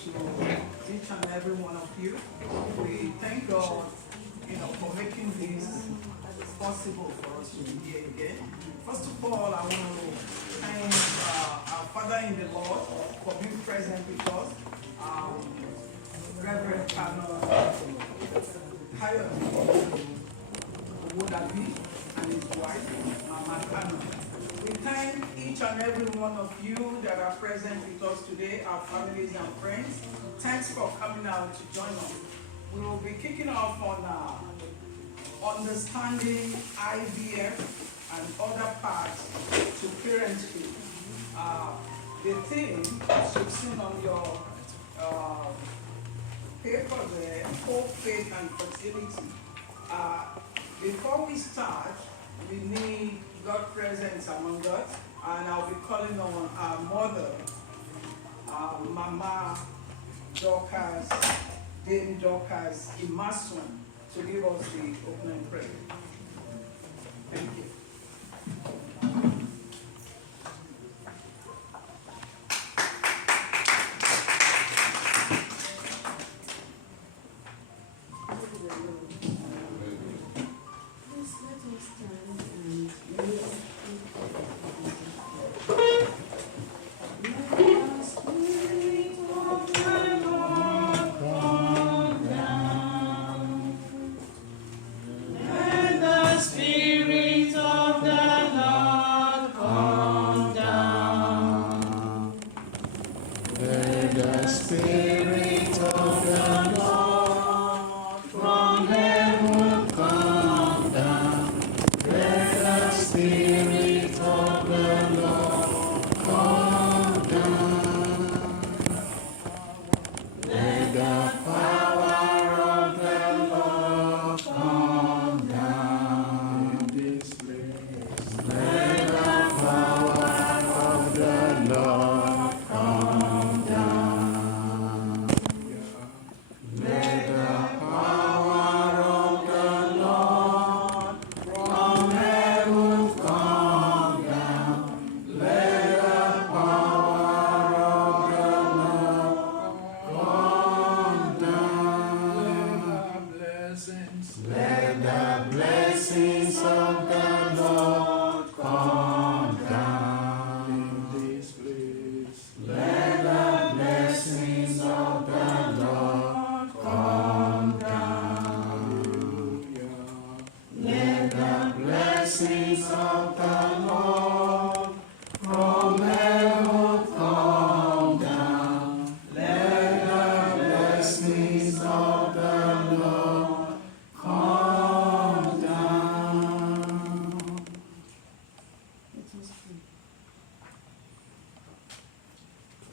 to each and every one of you. We thank God, for making this possible for us to be here again. First of all, I want to thank our Father in the Lord for being present with us. Reverend Canon Wodabi and his wife, Mama Canon. We thank each and every one of you that are present with us today, our families and friends. Thanks for coming out to join us. We will be kicking off on understanding IVF and other parts to parenthood. The theme you've seen on your paper there, hope, faith, and fertility. Before we start, we need God presence among us, and I'll be calling on our mother, Mama Dorcas, Dame Dorcas Imaswan, to give us the opening prayer. Thank you.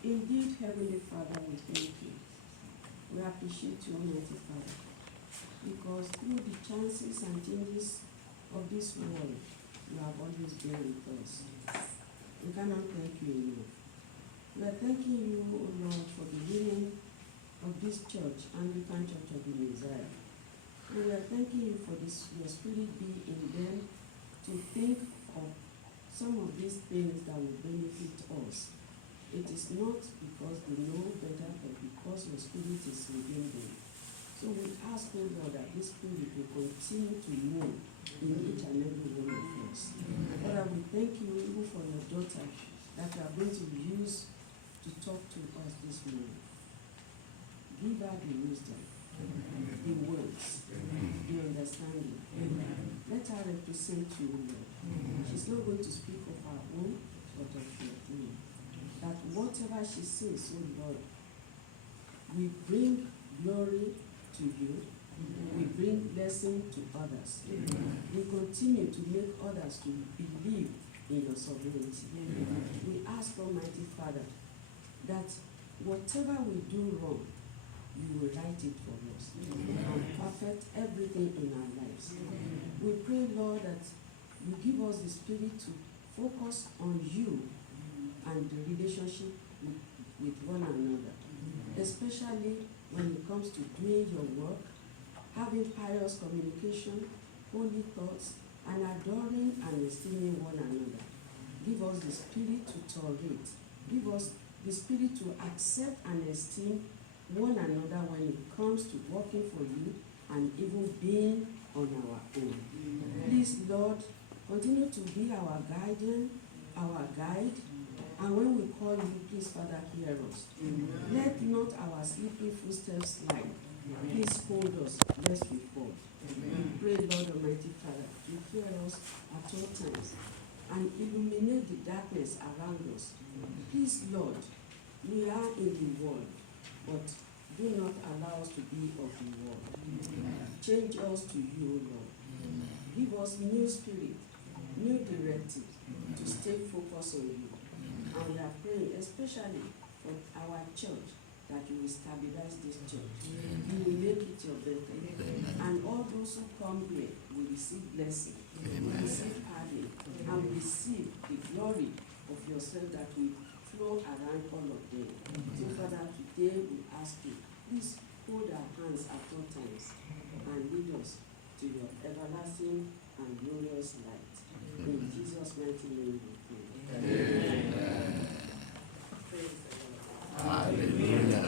Indeed, Heavenly Father, we thank you. We appreciate you, Almighty Father, because through the chances and changes of this world, you have always been with us. We cannot thank you enough. We are thanking you, O Lord, for the women of this church, Anglican Church of the Messiah. And we are thanking you for this, your spirit be in them to think of some of these things that will benefit us. It is not because they know better, but because your spirit is within them. So we ask, O Lord, that this spirit will continue to move in each and every one of us. Father, we thank you even for your daughter that you are going to use to talk to us this morning. Give her the wisdom, the words, the understanding. Let her represent you, Lord. She's not going to speak of her own, but of your own. That whatever she says, oh Lord, we bring glory to you, we bring blessing to others. We continue to make others to believe in your sovereignty. We ask, Almighty Father, that whatever we do wrong, you will right it for us and perfect everything in our lives. We pray, Lord, that you give us the spirit to focus on you and the relationship with one another, especially when it comes to doing your work, having pious communication, holy thoughts, and adoring and esteeming one another. Give us the spirit to tolerate. Give us the spirit to accept and esteem one another when it comes to working for you and even being on our own. Please, Lord, continue to be our guardian, our guide, and when we call you, please, Father, hear us. Let not our slippery footsteps slide. Please hold us, lest we fall. We pray, Lord Almighty Father, you hear us at all times and illuminate the darkness around us. Please, Lord, we are in the world, but do not allow us to be of the world. Change us to you, O Lord. Give us new spirit, new directive to stay focused on you. And we are praying especially for our church, that you will stabilize this church. You will make it your better. And all those who come here will receive blessing, will receive pardon, and will receive the glory of yourself that will flow around all of them. So, Father, today we ask you, please hold our hands at all times and lead us to your everlasting and glorious light. In Jesus' mighty name we pray. Amen. Praise the Lord. Hallelujah.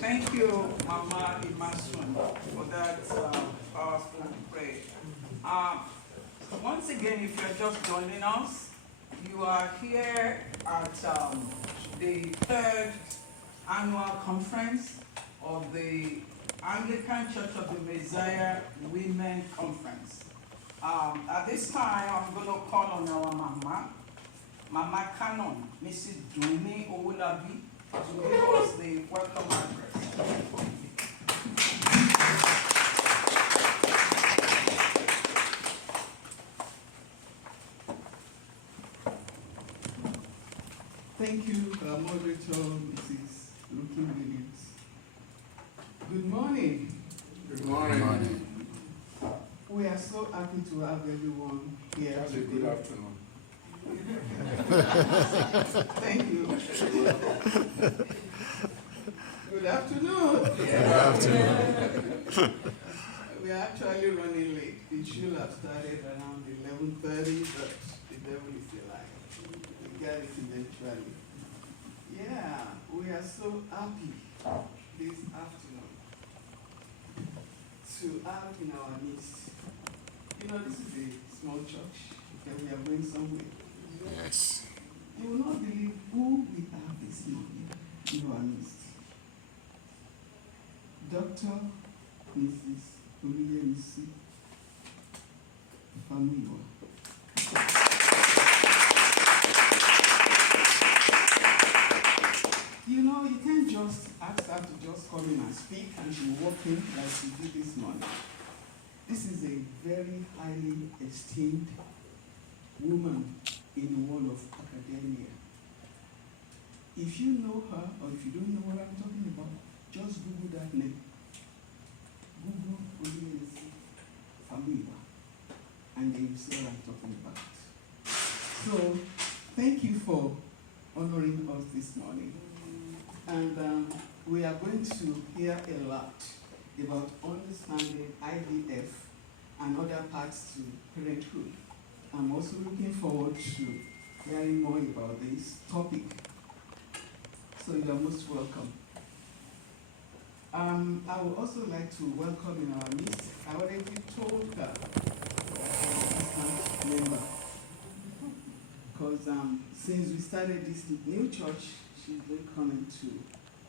Thank you, Mama Imasun, for that powerful prayer. Once again, if you're just joining us, you are here at the third annual conference of the Anglican Church of the Messiah Women Conference. At this time, I'm going to call on our Mama Canon, Mrs. Dwayne Owolabi, to give us the welcome address. Thank you, Moderator Mrs. Ruki Williams. Good morning. Good morning. We are so happy to have everyone here Have a today. good afternoon. Thank you. Good afternoon. Good afternoon. We are actually running late. It should have started around 11:30, but the devil is a liar. We got it eventually. Yeah, we are so happy this afternoon to have in our midst. You know, this is a small church, and we are going somewhere. Yes. You will not believe who we have this morning in our midst. Dr. Mrs. Oluyemisi Famuyiwa. You know, you can't just ask her to just come in and speak and she walk in like she did this morning. This is a very highly esteemed woman in the world of academia. If you know her or if you don't know what I'm talking about, just Google that name. Google Oluyemisi Famuyiwa, and then you see what I'm talking about. So, thank you for honoring us this morning. And we are going to hear a lot about understanding IVF and other parts to parenthood. I'm also looking forward to hearing more about this topic. So you are most welcome. I would also like to welcome in our midst, I already told her, assistant member, because since we started this new church, she's been coming to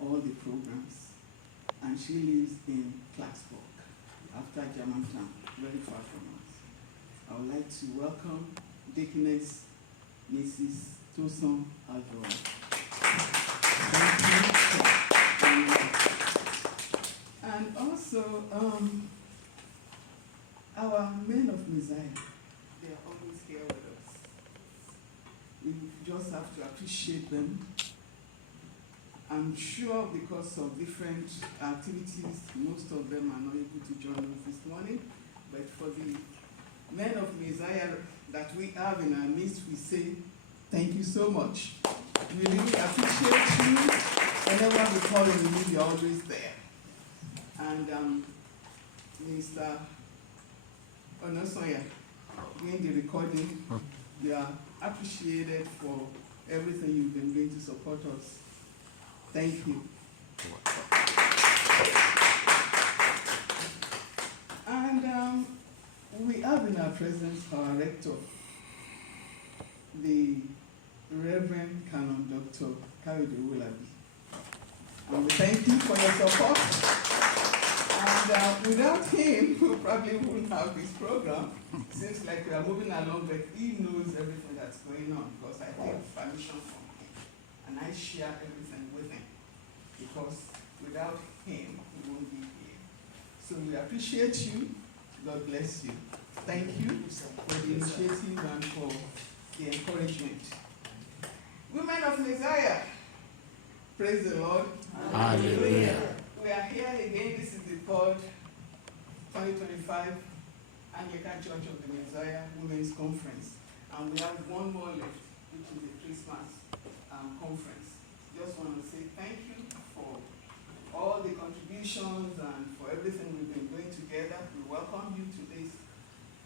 all the programs, and she lives in Clarksburg, after Germantown, very far from us. I would like to welcome Deaconess Mrs. Toson Adron. Thank you. And also, our men of Messiah, they are always here with us. We just have to appreciate them. I'm sure because of different activities, most of them are not able to join us this morning, but for the men of Messiah that we have in our midst, we say Thank you so much. We really appreciate you. Whenever we call on you, you're always there. And Mr. Onosoya, doing the recording, you are appreciated for everything you've been doing to support us. Thank you. And we have in our presence our rector, the Reverend Canon Dr. Oluyemisi. And we thank you for your support. And without him, we probably wouldn't have this program. Seems like we are moving along, but he knows everything that's going on because I take permission from him. And I share everything with him because without him, we won't be here. So we appreciate you. God bless you. Thank you for the initiative and for the encouragement. Women of Messiah, praise the Lord. Hallelujah. We are here again. This is the third 2025 Anglican Church of the Messiah Women's Conference. And we have one more left, which is the Christmas conference. Just want to say thank you for all the contributions and for everything we've been doing together. We welcome you to this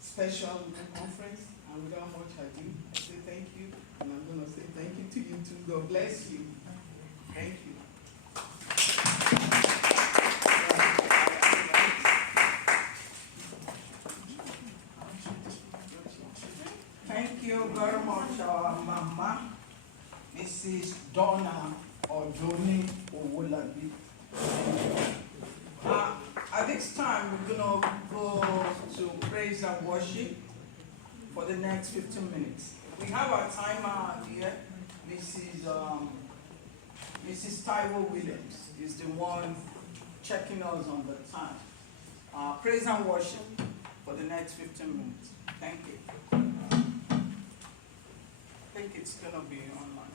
special women conference. And without much ado, I say thank you. And I'm going to say thank you to you too. God bless you. Thank you. Thank you very much, our Mama, Mrs. Donna Odoni Owolabi. At this time, we're going to go to praise and worship for the next 15 minutes. We have our timer here, Mrs. Taiwo Williams is the one checking us on the time. Praise and worship for the next 15 minutes. Thank you. I think it's going to be online.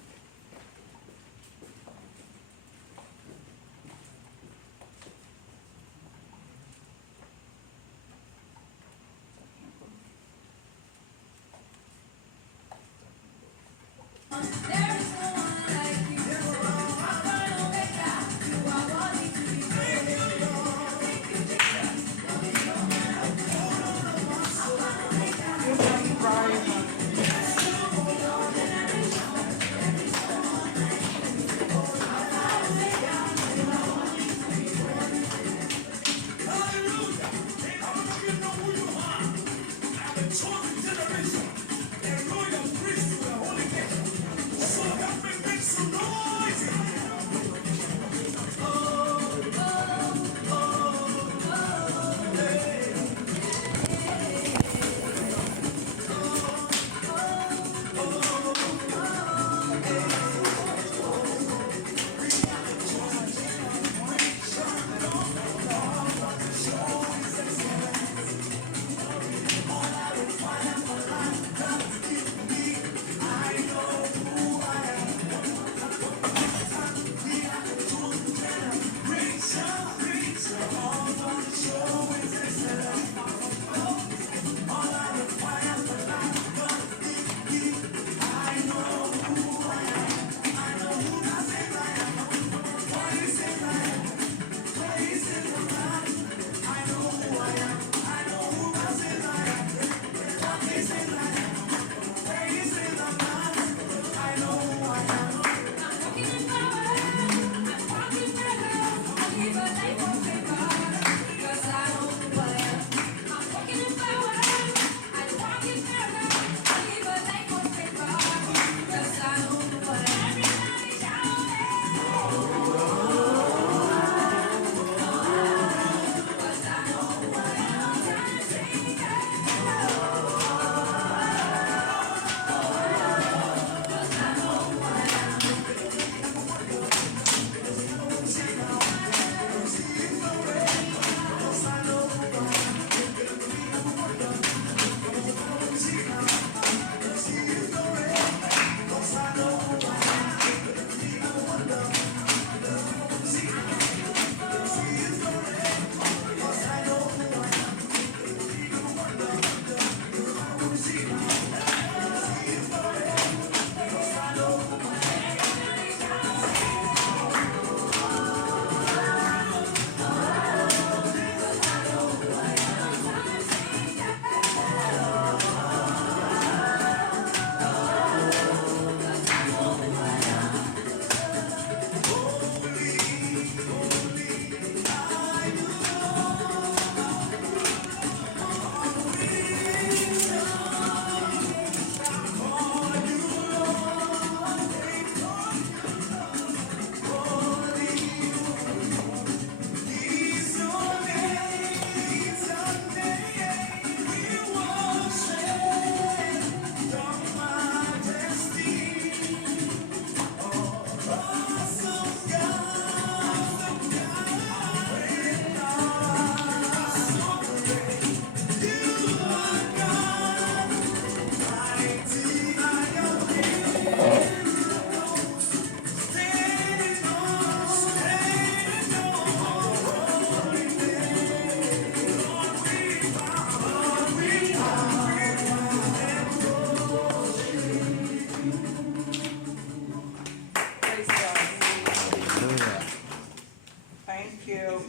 Thank you.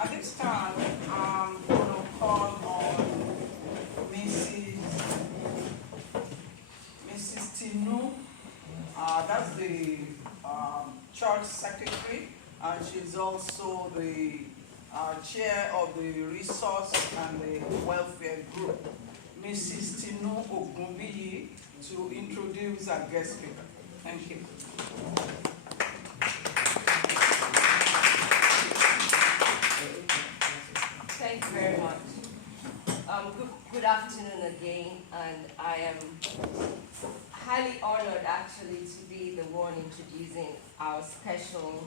At this time, I'm going to call on Mrs. Tinu. That's the church secretary, and she's also the chair of the resource and the welfare group. Mrs. Tinu Ogunbiyi, to introduce our guest speaker. Thank you. Thank you very much. Good afternoon again, and I am highly honored actually to be the one introducing our special,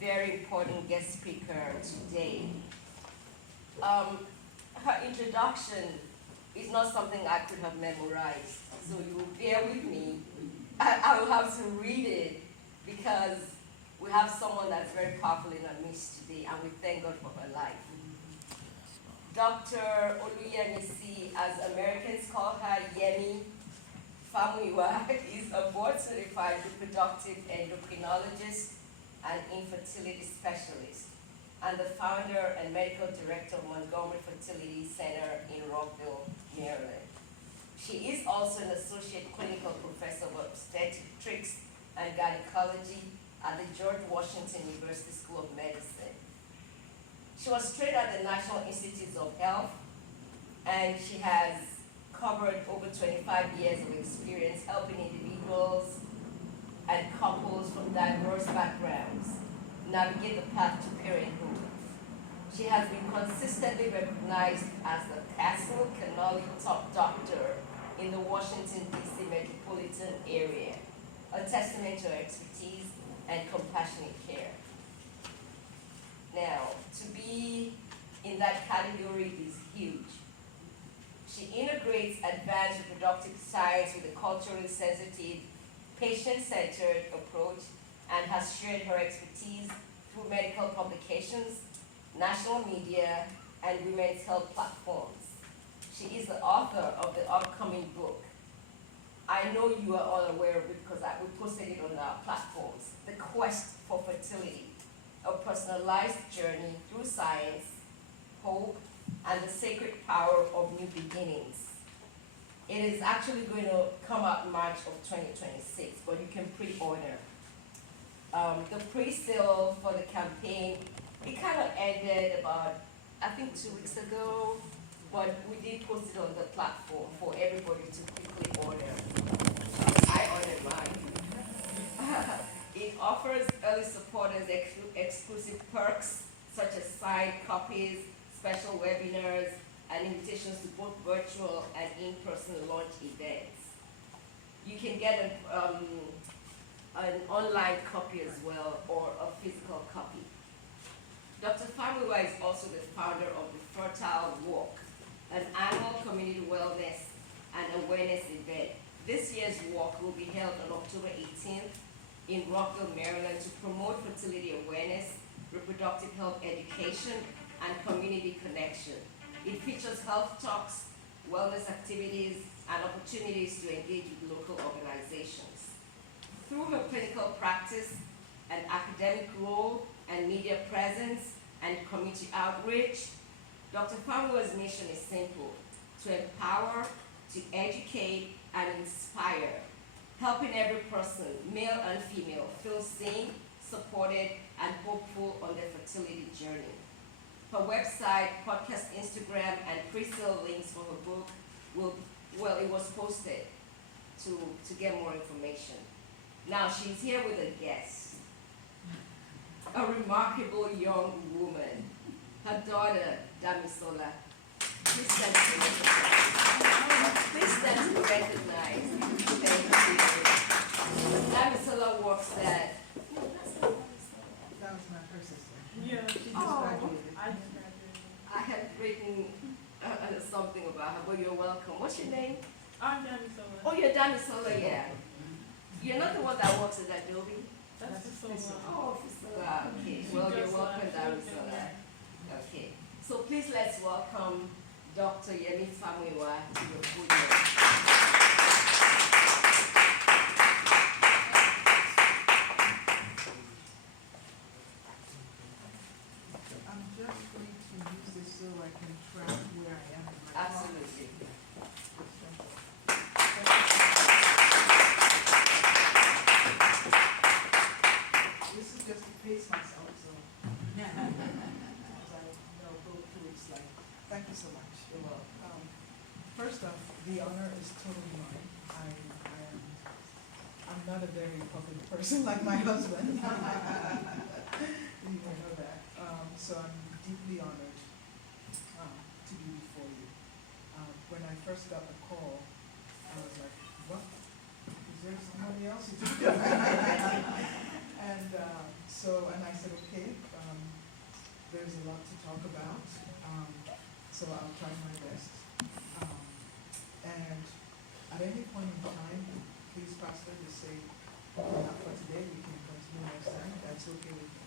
very important guest speaker today. Her introduction is not something I could have memorized, so you will bear with me. I will have to read it because we have someone that's very powerful in our midst today, and we thank God for her life. Dr. Oluyemisi, as Americans call her, Yemi Famuyiwa, is a board-certified reproductive endocrinologist and infertility specialist, and the founder and medical director of Montgomery Fertility Center in Rockville, Maryland. She is also an associate clinical professor of obstetrics and gynecology at the George Washington University School of Medicine. She was trained at the National Institutes of Health, and she has covered over 25 years of experience helping individuals and couples from diverse backgrounds navigate the path to parenthood. She has been consistently recognized as the Castle Cannoli Top Doctor in the Washington, D.C. metropolitan area, a testament to her expertise and compassionate care. Now, to be in that category is huge. She integrates advanced reproductive science with a culturally sensitive, patient-centered approach and has shared her expertise through medical publications, national media, and women's health platforms. She is the author of the upcoming book. I know you are all aware of it because we posted it on our platforms. The Quest for Fertility, a personalized journey through science, hope, and the sacred power of new beginnings. It is actually going to come out in March of 2026, but you can pre-order. The pre-sale for the campaign, it kind of ended about, I think 2 weeks ago, but we did post it on the platform for everybody to quickly order. I ordered mine. It offers early supporters exclusive perks such as signed copies, special webinars, and invitations to both virtual and in-person launch events. You can get an online copy as well, or a physical copy. Dr. Famuyiwa is also the founder of the Fertile Walk, an annual community wellness and awareness event. This year's walk will be held on October 18th in Rockville, Maryland, to promote fertility awareness, reproductive health education, and community connection. It features health talks, wellness activities, and opportunities to engage with local organizations. Through her clinical practice, an academic role, and media presence, and community outreach, Dr. Famuyiwa's mission is simple: to empower, to educate, and inspire, helping every person, male and female, feel seen, supported, and hopeful on their fertility journey. Her website, podcast, Instagram, and pre-sale links for her book it was posted to get more information. Now she's here with a guest, a remarkable young woman, her daughter, Damisola. Please stand to be recognized. Thank you. Damisola works at... That was my first sister. Yeah, She just graduated. I just graduated. I have written something about her, but you're welcome. What's your name? I'm Damisola. Oh, you're Damisola, yeah. You're not the one that works at Adobe? That's just so long. Oh, Fisola, okay. Well, you're welcome, Damisola. Okay. So please let's welcome Dr. Yemi Famuyiwa to the podium. The honor is totally mine. I'm not a very public person like my husband. You may know that. So I'm deeply honored to be before you. When I first got the call, I was like, what? Is there somebody else? And I said, okay, there's a lot to talk about, so I'll try my best. And at any point in time, please, Pastor, just say, not for today, we can continue next time. That's okay with me.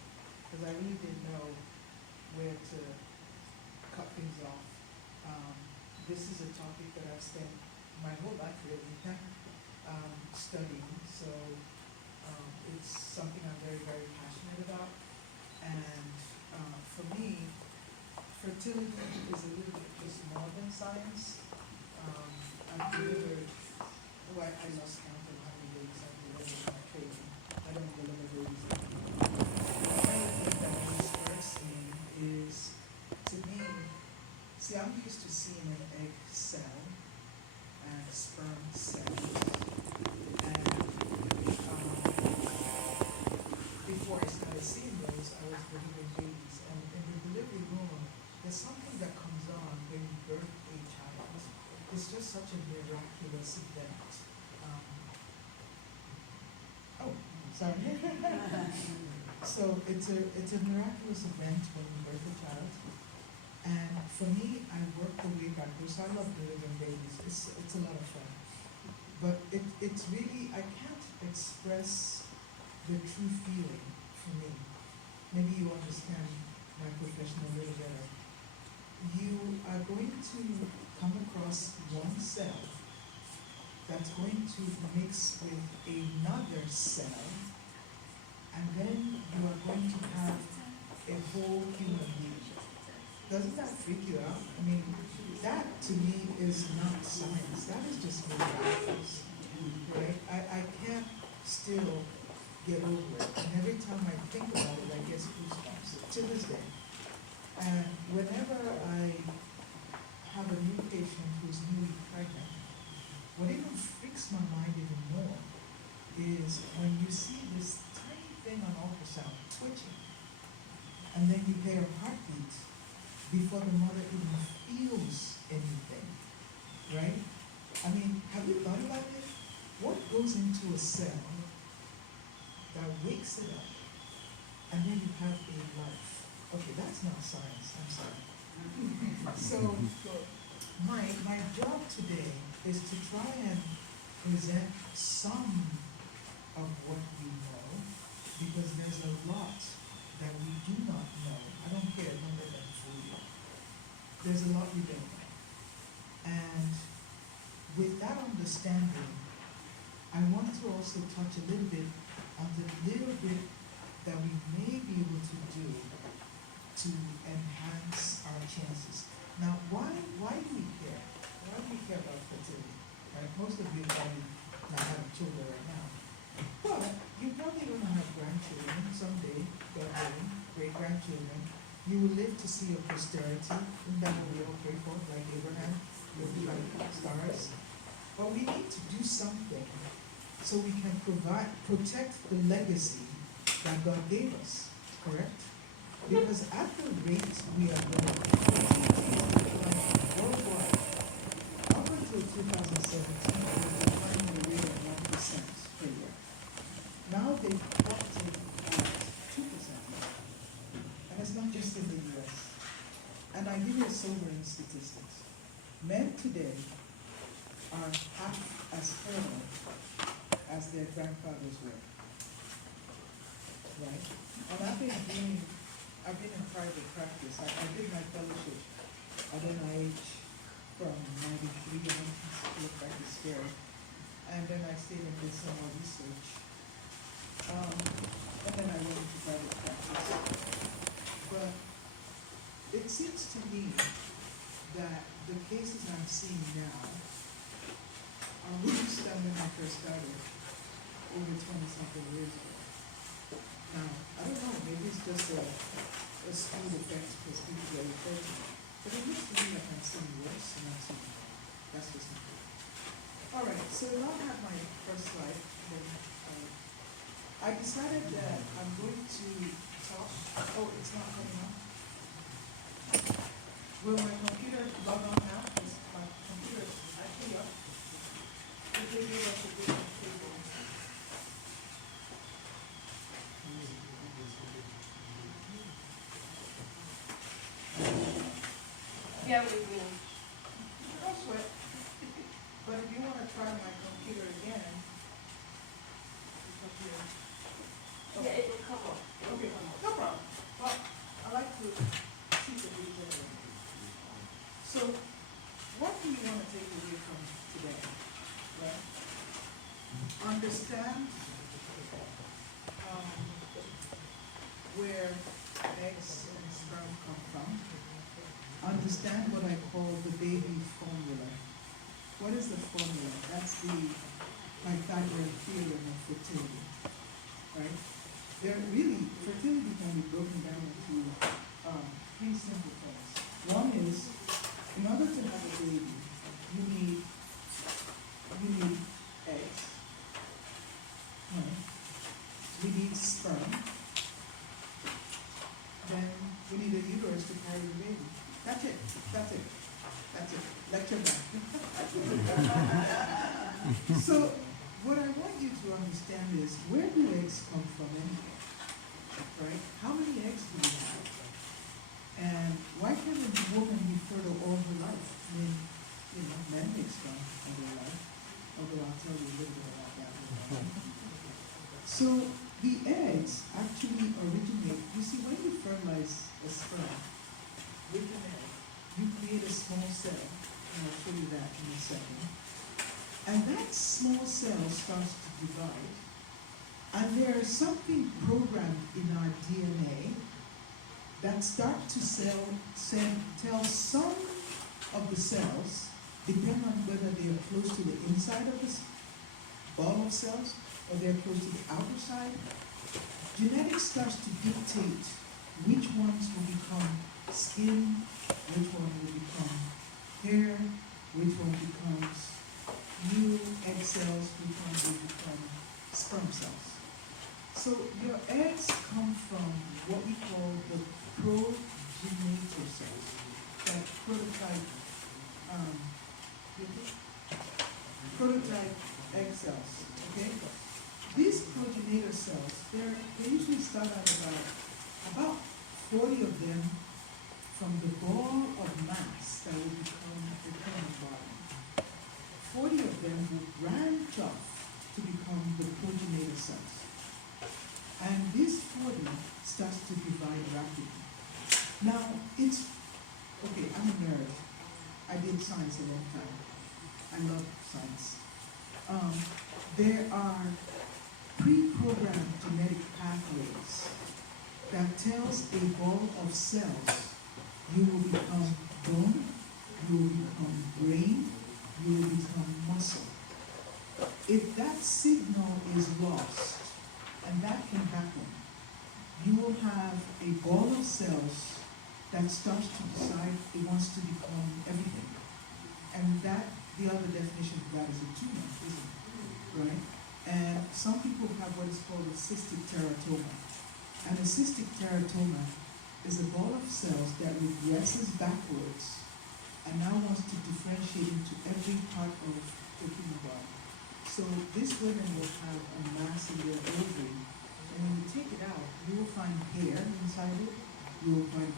Because I really didn't know where to cut things off. This is a topic that I've spent my whole life really studying. So it's something I'm very, very passionate about. And for me, fertility is a little bit just more than science. I've delivered, I lost count of how many babies I've delivered in my training. I don't deliver babies anymore. One of the things that always strikes me is, to me, see, I'm used to seeing an egg cell and sperm cell. And before I started seeing those, I was delivering babies. And in the delivery room, there's something that comes on when you birth a child. It's just such a miraculous event. Sorry. So it's a miraculous event when you birth a child. And for me, I work the way backwards. I love delivering babies. It's a lot of fun. But it's really, I can't express the true feeling for me. Maybe you understand my profession a little better. You are going to come across one cell that's going to mix with another cell, and then you are going to have a whole human being. Doesn't that freak you out? I mean, that to me is not science. That is just miraculous, right? I can't still get over it. And every time I think about it, I get goosebumps to this day. And whenever I have a new patient who's newly pregnant, what even freaks my mind even more is when you see this tiny thing on ultrasound twitching, and then you hear a heartbeat before the mother even feels anything, right? I mean, have you thought about it? What goes into a cell that wakes it up, and then you have a life? Okay, that's not science, I'm sorry. So my job today is to try and present some of what we know, because there's a lot that we do not know. I don't care, don't let them fool you. There's a lot we don't know. And with that understanding, I want to also touch a little bit on the little bit that we may be able to do to enhance our chances. Now, why do we care? Why do we care about fertility? Right? Most of you probably not having children right now. But you're probably going to have grandchildren someday, God willing, great-grandchildren. You will live to see your posterity. Isn't that what we all pray for? Like Abraham, you'll be like stars. But we need to do something so we can protect the legacy that God gave us, correct? Because at the rate we are going, worldwide, up until 2017, we were declining the rate of 1% per year. Now they've upped it at 2% now. And it's not just in the US. And I give you a sobering statistics. Men today are half as fertile as their grandfathers were. Right? And I've been in private practice. I did my fellowship at NIH from 93, I don't look back to scary. And then I stayed and did some more research. And then I went into private practice. But it seems to me that the cases I'm seeing now are worse than when I first started over 20-something years ago. Now, I don't know, maybe it's just a skewed effect because people are referred to it. But it looks to me like I'm seeing worse and I'm seeing more. That's just my opinion. All right, so now I have my first slide. Then, I decided that I'm going to talk. Oh, it's not coming up. Will my computer log on now? Is my computer actually up? If they give us a different table. Yeah, we will. No sweat. But if you want to try my computer again, it's up here. Yeah, it will come up. Okay, no problem. Well, I like to see the detail. So, what do you want to take away from today? Right? Understand where eggs and sperm come from. Understand what I call the baby formula. What is the formula? That's the Pythagorean theorem of fertility, right? Fertility can be broken down into three simple things. One is, in order to have a baby, you need eggs, right? We need sperm, then we need a uterus to carry the baby. That's it. Lecture back. So, what I want you to understand is, where do eggs come from anyway? Right? How many eggs do we have? And why can't a woman be fertile all her life? I mean, men make sperm all their life. Although I'll tell you a little bit about that later on. So, the eggs actually originate, you see, when you fertilize a sperm with an egg, you create a small cell, and I'll show you that in a second. And that small cell starts to divide, and there is something programmed in our DNA that start to tell some of the cells, depending on whether they are close to the inside of this ball of cells or they're close to the outer side. Genetics starts to dictate which ones will become skin, which one will become hair, which one becomes new egg cells, which one will become sperm cells. So your eggs come from what we call the progenitor cells, that prototype egg cells, okay? These progenitor cells, they usually start at about 40 of them from the ball of mass that will become the human body. 40 of them will branch off to become the progenitor cells. And this 40 starts to divide rapidly. Now, I'm a nerd. I did science a long time. I love science. There are pre-programmed genetic pathways that tells a ball of cells you will become bone, you will become brain, you will become muscle. If that signal is lost, and that can happen, you will have a ball of cells that starts to decide it wants to become everything. And that, the other definition of that is a tumor, isn't it? Right? And some people have what is called a cystic teratoma. And a cystic teratoma is a ball of cells that regresses backwards and now wants to differentiate into every part of the human body. So these women will have a mass in their ovary, and when you take it out, you will find hair inside it, you will find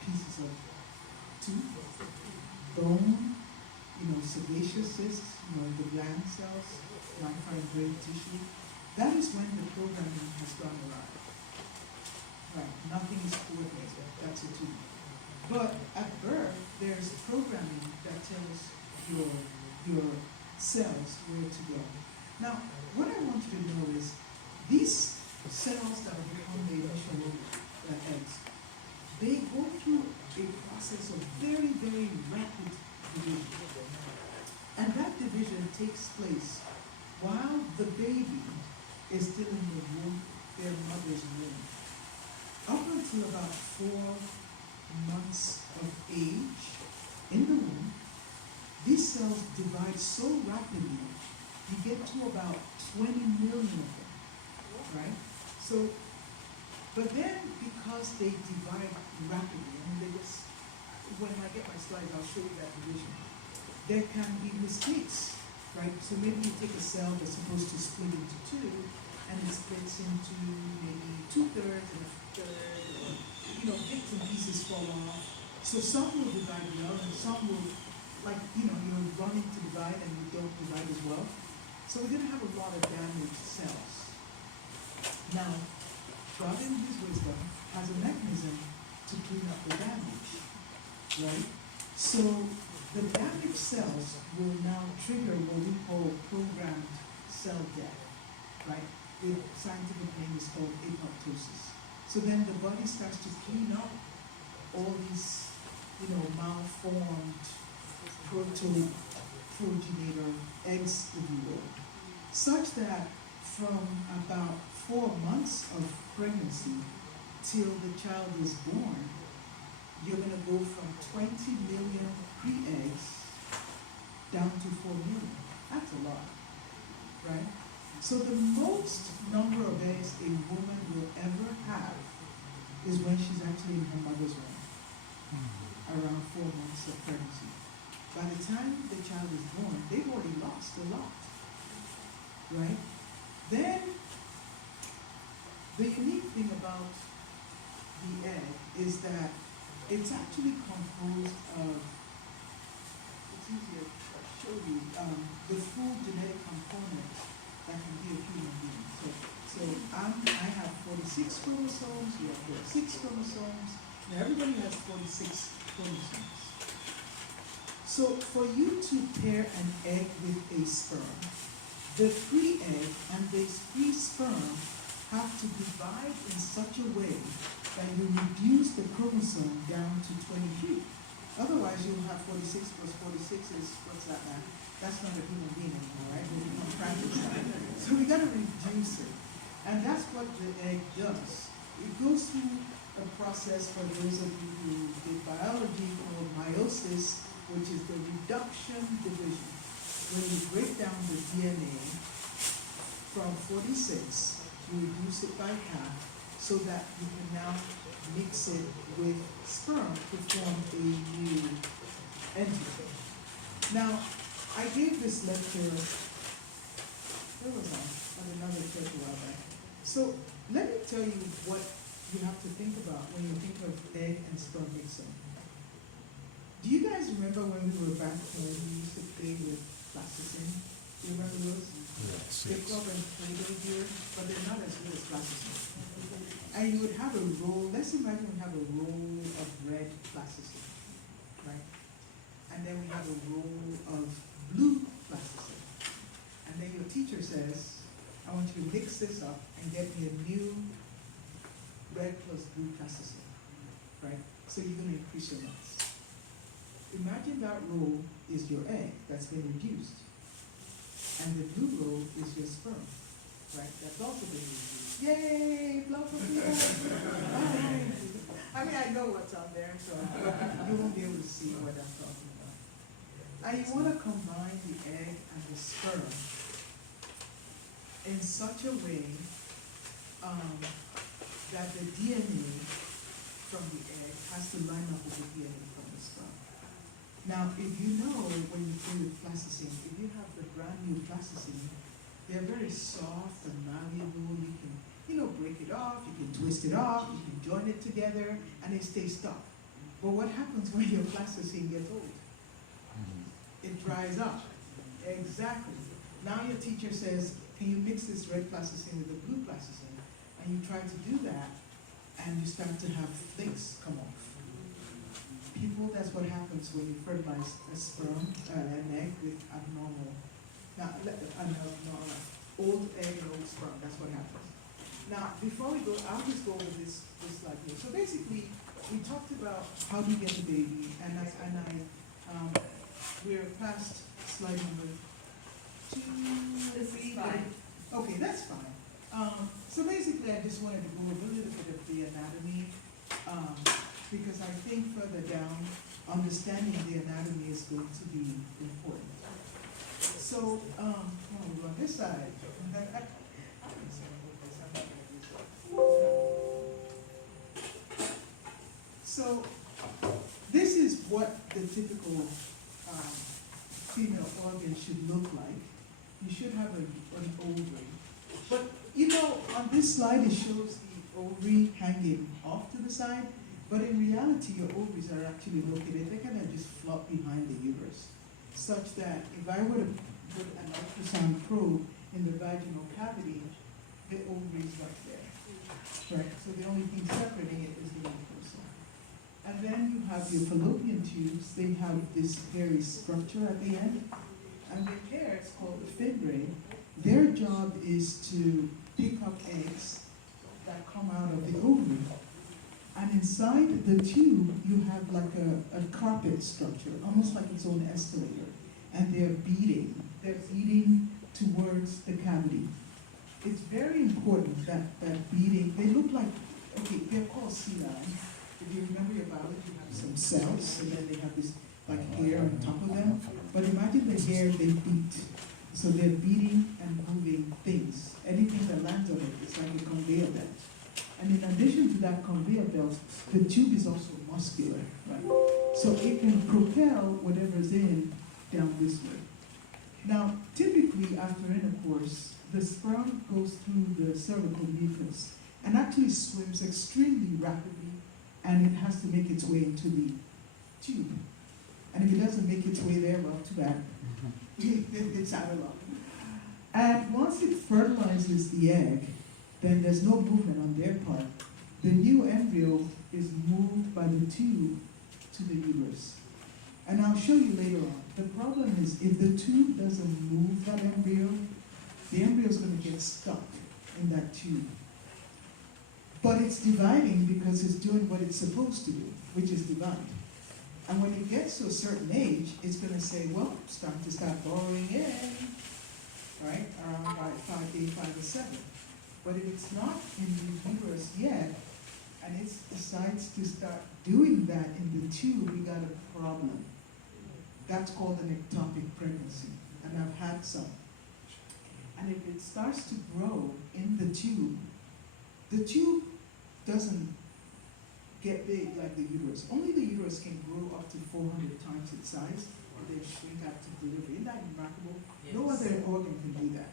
pieces of tooth, bone, sebaceous cysts, the gland cells, you might find brain tissue. That is when the programming has gone awry. Right, nothing is coordinated, that's a tumor. But at birth, there's programming that tells your cells where to go. Now, what I want you to know is, these cells that become the initial eggs, they go through a process of very, very rapid division. And that division takes place while the baby is still in the womb, their mother's womb. Up until about 4 months of age in the womb, these cells divide so rapidly you get to about 20 million of them, right? So, but then because they divide rapidly, I mean, they just, when I get my slides, I'll show you that division. There can be mistakes, right? So maybe you take a cell that's supposed to split into two, and it splits into maybe 2/3 and a third, or, bits and pieces fall off. So some will divide well, and some will, like, you're running to divide and you don't divide as well. So we're going to have a lot of damaged cells. Now, God in His wisdom has a mechanism to clean up the damage, right? So the damaged cells will now trigger what we call programmed cell death, right? The scientific name is called apoptosis. So then the body starts to clean up all these, malformed progenitor eggs, if you will, such that from about 4 months of pregnancy till the child is born, you're going to go from 20 million pre-eggs down to 4 million. That's a lot, right? So the most number of eggs a woman will ever have is when she's actually in her mother's womb, around 4 months of pregnancy. By the time the child is born, they've already lost a lot, right? Then, the unique thing about the egg is that it's actually composed of, it's easier to show you, the full genetic component that can be a human being. So I have 46 chromosomes, you have 46 chromosomes. Now everybody has 46 chromosomes. So for you to pair an egg with a sperm, the free egg and the free sperm have to divide in such a way that you reduce the chromosome down to 23. Otherwise, you'll have 46 plus 46 is, what's that, man? That's not a human being anymore, right? We'll become Frankenstein. So we got to reduce it. And that's what the egg does. It goes through a process, for those of you who did biology, called meiosis, which is the reduction division. When you break down the DNA from 46, you reduce it by half so that you can now mix it with sperm to form a new entity. Now, I gave this lecture, where was I? At another church a while back. So let me tell you what you have to think about when you think of egg and sperm mixing. Do you guys remember when we were back home, we used to play with plasticine? Do you remember those? Yes, They call them Play-Doh here, but they're not as good as plasticine. And you would have a roll, let's imagine we have a roll of red plasticine, right? And then we have a roll of blue plasticine. And then your teacher says, I want you to mix this up and get me a new red plus blue plasticine, right? So you're going to increase your mass. Imagine that roll is your egg that's been reduced. And the blue roll is your sperm, right? That's also been reduced. Yay! Blow for people! I mean, I know what's out there, so you won't be able to see what I'm talking about. And you want to combine the egg and the sperm in such a way that the DNA from the egg has to line up with the DNA from the sperm. Now, if you know when you play with plasticine, if you have the brand new plasticine, they're very soft and malleable. You can, break it off, you can twist it off, you can join it together, and it stays stuck. But what happens when your plasticine gets old? It dries up. Exactly. Now your teacher says, can you mix this red plasticine with the blue plasticine? And you try to do that, and you start to have flakes come off. People, that's what happens when you fertilize a sperm, an egg with abnormal, old egg and old sperm. That's what happens. Now, before we go, I'll just go over this slide here. So basically, we talked about how do you get a baby, and we're past slide number 2, This is 3. fine. Okay, that's fine. So basically, I just wanted to go over a little bit of the anatomy, because I think further down, understanding the anatomy is going to be important. So, we're on this side. So, this is what the typical female organ should look like. You should have an ovary. But, you know, on this slide it shows the ovary hanging off to the side, but in reality your ovaries are actually located, they kind of just flop behind the uterus, such that if I were to put an ultrasound probe in the vaginal cavity, the ovary is right there. Right, so the only thing separating it is the mucosa. And then you have your fallopian tubes, they have this hairy structure at the end, and the hairs called the fibrae, their job is to pick up eggs that come out of the ovary. And inside the tube, you have like a carpet structure, almost like its own escalator. And they're beating towards the cavity. It's very important that beating, they look like, okay, they're called celi. If you remember your biology, you have some cells, and then they have this like hair on top of them. But imagine the hair they beat. So they're beating and moving things. Anything that lands on it, it's like a conveyor belt. And in addition to that conveyor belt, the tube is also muscular, right? So it can propel whatever's in down this way. Now, typically after intercourse, the sperm goes through the cervical mucus and actually swims extremely rapidly, and it has to make its way into the tube. And if it doesn't make its way there, well, too bad. It's out of luck. And once it fertilizes the egg, then there's no movement on their part. The new embryo is moved by the tube to the uterus. And I'll show you later on. The problem is if the tube doesn't move that embryo, the embryo is going to get stuck in that tube. But it's dividing because it's doing what it's supposed to do, which is divide. And when it gets to a certain age, it's going to say, well, start borrowing in, right, around day 5 or 7. But if it's not in the uterus yet, and it decides to start doing that in the tube, we got a problem. That's called an ectopic pregnancy, and I've had some. And if it starts to grow in the tube doesn't get big like the uterus. Only the uterus can grow up to 400 times its size, and then shrink after delivery. Isn't that remarkable? Yes. No other organ can do that.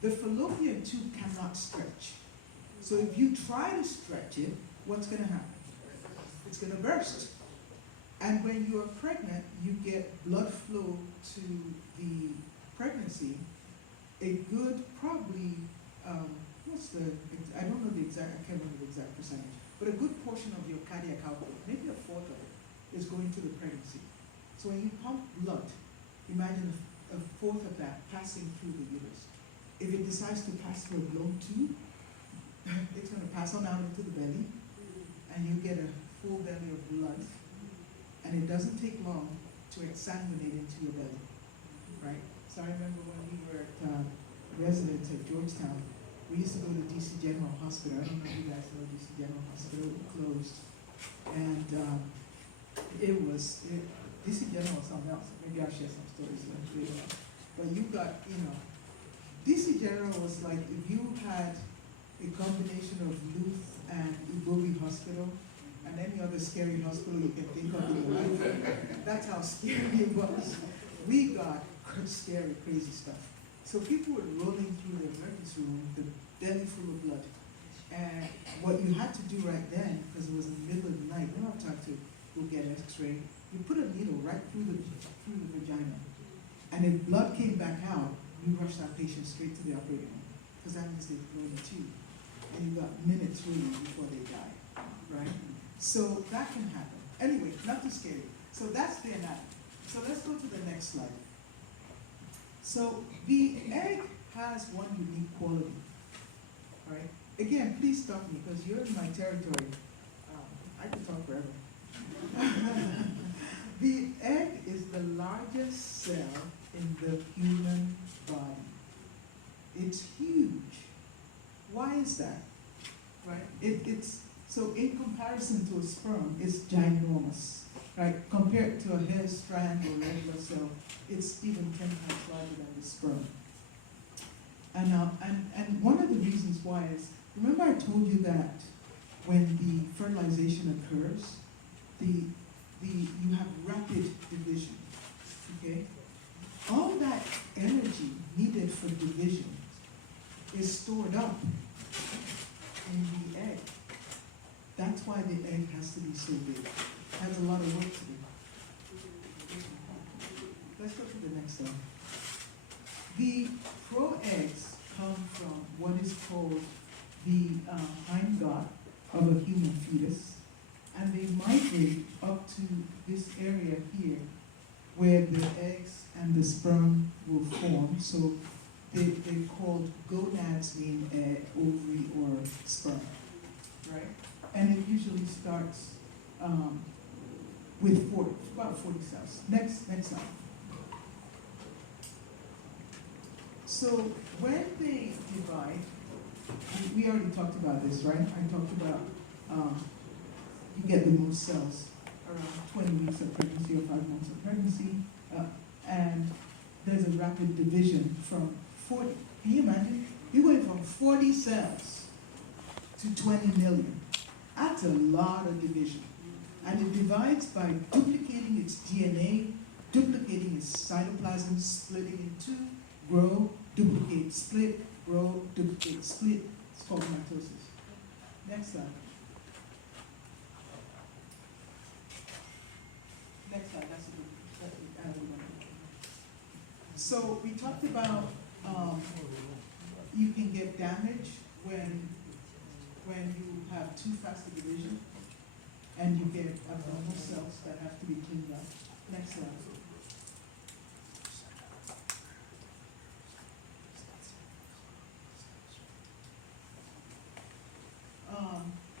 The fallopian tube cannot stretch. So if you try to stretch it, what's going to happen? It's going to burst. And when you are pregnant, you get blood flow to the pregnancy. A good, probably, I don't know the exact, I can't remember the exact percentage, but a good portion of your cardiac output, maybe a fourth of it, is going to the pregnancy. So when you pump blood, imagine a fourth of that passing through the uterus. If it decides to pass through a blown tube, it's going to pass on out into the belly, and you get a full belly of blood, and it doesn't take long to exsanguinate into your belly, right? So I remember when we were at residents at Georgetown, we used to go to DC General Hospital. I don't know if you guys know DC General Hospital, it closed. And DC General was something else. Maybe I'll share some stories later on. But you got, DC General was like if you had a combination of Luth and Ugobi Hospital and any other scary hospital you can think of in your life. That's how scary it was. We got scary, crazy stuff. So people were rolling through the emergency room, the belly full of blood. And what you had to do right then, because it was in the middle of the night, we don't have time to go get an x-ray, you put a needle right through the vagina. And if blood came back out, you rush that patient straight to the operating room, because that means they've blown the tube. And you've got minutes really before they die, right? So that can happen. Anyway, not too scary. So that's the anatomy. So let's go to the next slide. So the egg has one unique quality, all right? Again, please stop me because you're in my territory. I can talk forever. The egg is the largest cell in the human body. It's huge. Why is that? Right? So in comparison to a sperm, it's ginormous. right? Compared to a hair strand or regular cell, it's even 10 times larger than the sperm. And one of the reasons why is, remember I told you that when the fertilization occurs, you have rapid division, okay? All that energy needed for division is stored up in the egg. That's why the egg has to be so big. It has a lot of work to do. Let's go to the next one. The pro-eggs come from what is called the hindgut of a human fetus, and they migrate up to this area here where the eggs and the sperm will form. So they're called gonads, mean egg, ovary, or sperm, right? And it usually starts with about 40 cells. Next slide. So when they divide, we already talked about this, right? I talked about you get the most cells around 20 weeks of pregnancy or 5 months of pregnancy, and there's a rapid division from 40. Can you imagine? You're going from 40 cells to 20 million. That's a lot of division. And it divides by duplicating its DNA, duplicating its cytoplasm, splitting in two, grow, duplicate, split, grow, duplicate, split. It's called mitosis. Next slide. Next slide. That's a good one. So we talked about you can get damage when you have too fast a division, and you get abnormal cells that have to be cleaned up. Next slide.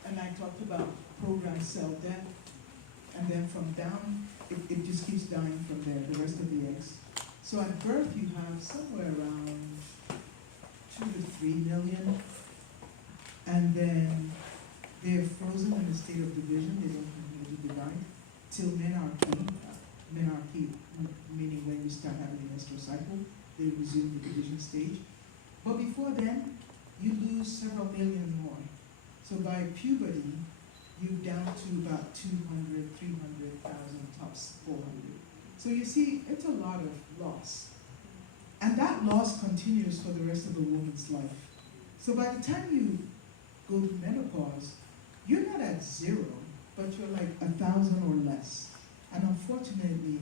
And I talked about programmed cell death, and then from down, it just keeps dying from there, the rest of the eggs. So at birth, you have somewhere around 2 to 3 million, and then they're frozen in a state of division. They don't continue to divide till menarche. Menarche meaning when you start having a menstrual cycle, they resume the division stage. But before then, you lose several million more. So by puberty, you're down to about 200, 300,000, tops 400. So you see, it's a lot of loss. And that loss continues for the rest of a woman's life. So by the time you go to menopause, you're not at 0, but you're like 1,000 or less. And unfortunately,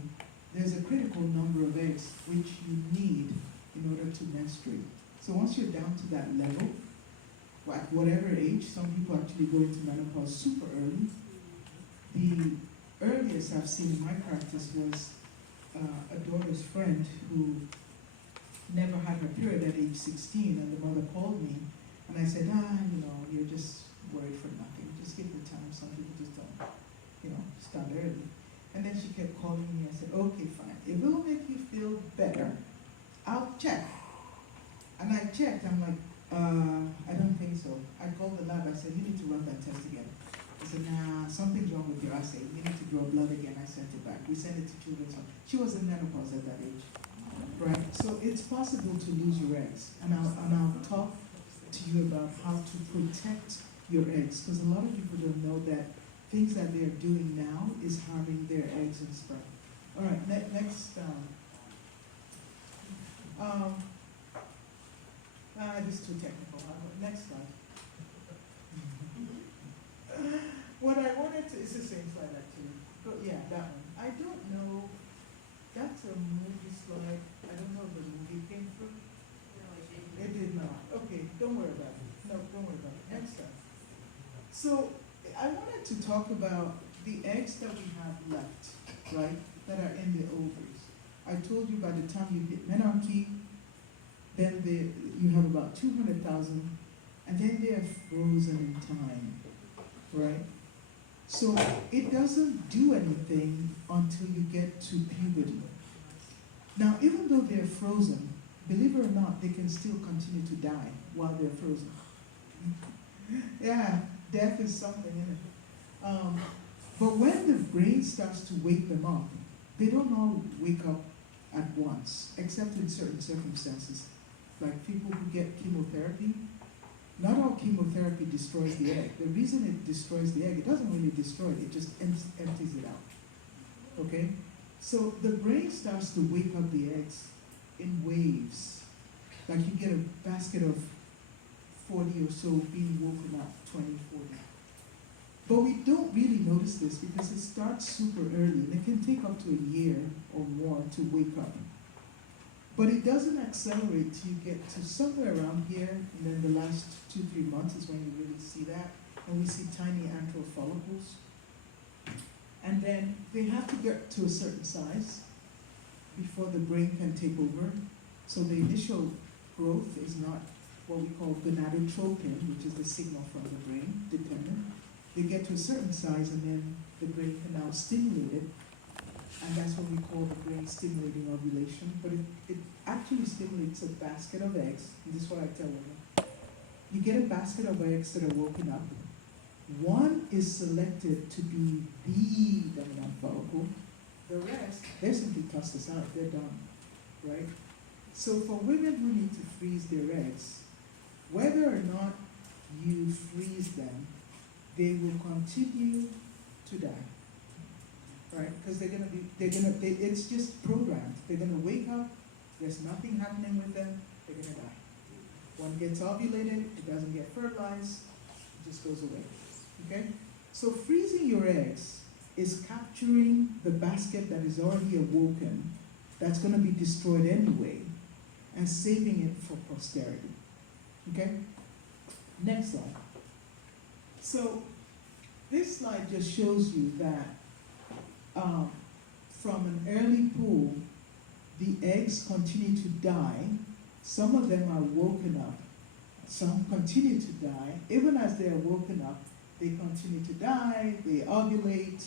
there's a critical number of eggs which you need in order to menstruate. So once you're down to that level, at whatever age, some people actually go into menopause super early. The earliest I've seen in my practice was a daughter's friend who never had her period at age 16, and the mother called me, and I said, you're just worried for nothing. Just give it time. Some people just don't, start early. And then she kept calling me. I said, okay, fine. If it will make you feel better, I'll check. And I checked. I'm like, I don't think so. I called the lab. I said, you need to run that test again. I said, nah, something's wrong with your assay. You need to draw blood again. I sent it back. We sent it to children's hospital. She was in menopause at that age, right? So it's possible to lose your eggs. And I'll talk to you about how to protect your eggs, because a lot of people don't know that things that they're doing now is harming their eggs and sperm. All right, next. This is too technical. Next slide. What I wanted to, it's the same slide actually. But yeah, that one. I don't know, that's a movie slide. I don't know if the movie came through. It did not. Okay, don't worry about it. No, don't worry about it. Next slide. So I wanted to talk about the eggs that we have left, right, that are in the ovaries. I told you by the time you hit menarche, then you have about 200,000, and then they are frozen in time, right? So it doesn't do anything until you get to puberty. Now, even though they're frozen, believe it or not, they can still continue to die while they're frozen. Yeah, death is something, isn't it? But when the brain starts to wake them up, they don't all wake up at once, except in certain circumstances. Like people who get chemotherapy, not all chemotherapy destroys the egg. The reason it destroys the egg, it doesn't really destroy it, it just empties it out. Okay? So the brain starts to wake up the eggs in waves. Like you get a basket of 40 or so being woken up, 20, 40. But we don't really notice this because it starts super early and it can take up to a year or more to wake up. But it doesn't accelerate till you get to somewhere around here, and then the last 2-3 months is when you really see that, and we see tiny antral follicles. And then they have to get to a certain size before the brain can take over. So the initial growth is not what we call gonadotropin, which is the signal from the brain, dependent. They get to a certain size and then the brain can now stimulate it, and that's what we call the brain stimulating ovulation. But it actually stimulates a basket of eggs, and this is what I tell women. You get a basket of eggs that are woken up. One is selected to be the dominant follicle. The rest, they're simply tossed aside, they're done, right? So for women who need to freeze their eggs, whether or not you freeze them, they will continue to die, right? Because it's just programmed. They're gonna wake up, there's nothing happening with them, they're gonna die. One gets ovulated, it doesn't get fertilized, it just goes away, okay? So freezing your eggs is capturing the basket that is already awoken, that's gonna be destroyed anyway, and saving it for posterity, okay? Next slide. So this slide just shows you that from an early pool, the eggs continue to die. Some of them are woken up. Some continue to die. Even as they are woken up, they continue to die, they ovulate,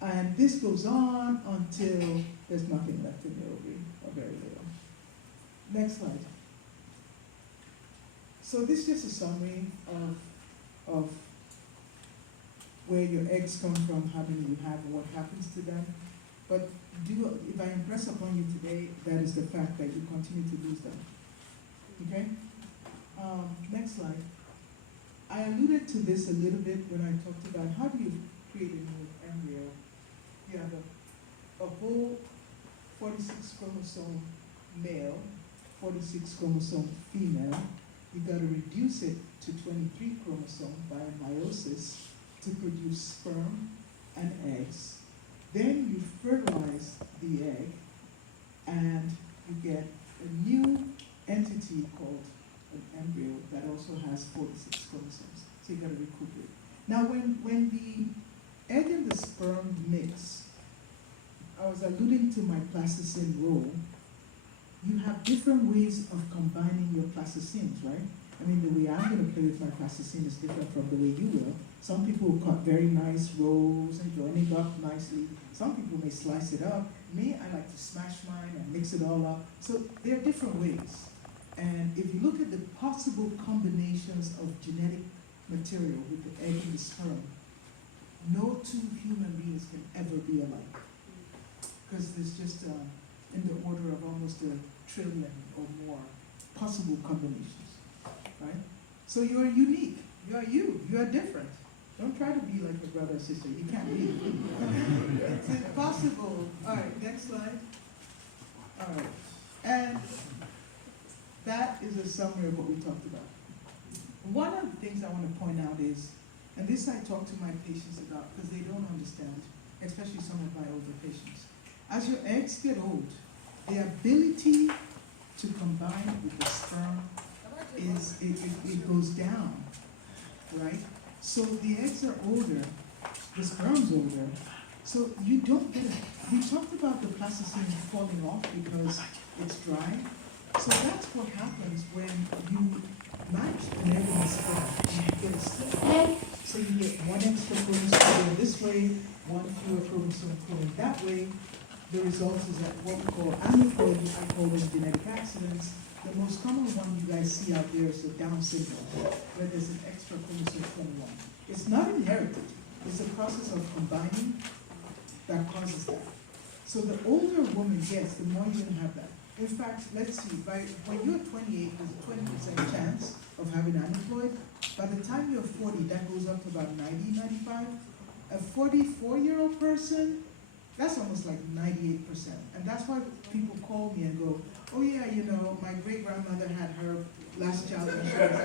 and this goes on until there's nothing left in the ovary, or very little. Next slide. So this is just a summary of where your eggs come from, how many you have, and what happens to them. But if I impress upon you today, that is the fact that you continue to lose them. Okay? Next slide. I alluded to this a little bit when I talked about how do you create a new embryo. You have a whole 46 chromosome male, 46 chromosome female. You've got to reduce it to 23 chromosome by meiosis to produce sperm and eggs. Then you fertilize the egg and you get a new entity called an embryo that also has 46 chromosomes. So you got to recuperate. Now when the egg and the sperm mix, I was alluding to my plasticine role. You have different ways of combining your plasticines, right? I mean, the way I'm going to play with my plasticine is different from the way you will. Some people will cut very nice rolls and join it up nicely. Some people may slice it up. Me, I like to smash mine and mix it all up. So there are different ways. And if you look at the possible combinations of genetic material with the egg and the sperm, no two human beings can ever be alike. Because there's just in the order of almost 1 trillion or more possible combinations, right? So you are unique. You are you. You are different. Don't try to be like your brother or sister. You can't be. It's impossible. All right, next slide. All right. And that is a summary of what we talked about. One of the things I want to point out is, and this I talk to my patients about because they don't understand, especially some of my older patients. As your eggs get old, the ability to combine with the sperm it goes down, right? So the eggs are older, the sperm's older, so you don't get it. We talked about the plasticine falling off because it's dry. So that's what happens when you match an egg and a sperm and you get a slip. So you get one extra chromosome going this way, one fewer chromosome going that way. The result is that what we call aneuploidy, I call them genetic accidents. The most common one you guys see out there is the Down syndrome, where there's an extra chromosome 21. It's not inherited. It's the process of combining that causes that. So the older a woman gets, the more you're gonna have that. In fact, let's see, when you're 28, there's a 20% chance of having unemployed. By the time you're 40, that goes up to about 90, 95. A 44-year-old person, that's almost like 98%. And that's why people call me and go, oh yeah, you know, my great-grandmother had her last child when she was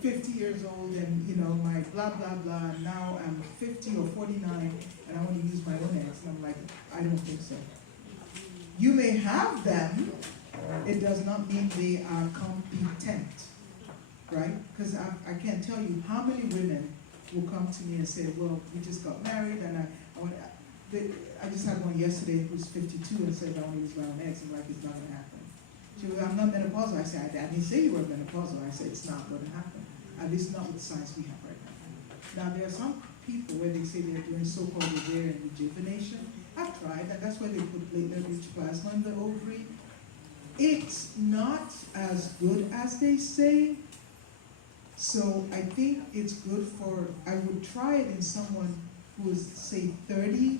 50 years old, and you know, my blah, blah, blah, and now I'm 50 or 49, and I want to use my own eggs. And I'm like, I don't think so. You may have them, it does not mean they are competent, right? Because I can't tell you how many women will come to me and say, well, we just got married, and I just had one yesterday who's 52 and says, I want to use my own eggs. I'm like, it's not going to happen. She goes, I'm not menopausal. I said, I didn't say you were menopausal. I said, it's not going to happen. At least not with the science we have right now. Now, there are some people where they say they're doing so-called ovarian rejuvenation. I've tried, and that's where they put platelet-rich plasma in the ovary. It's not as good as they say. So I think it's good I would try it in someone who is, say, 30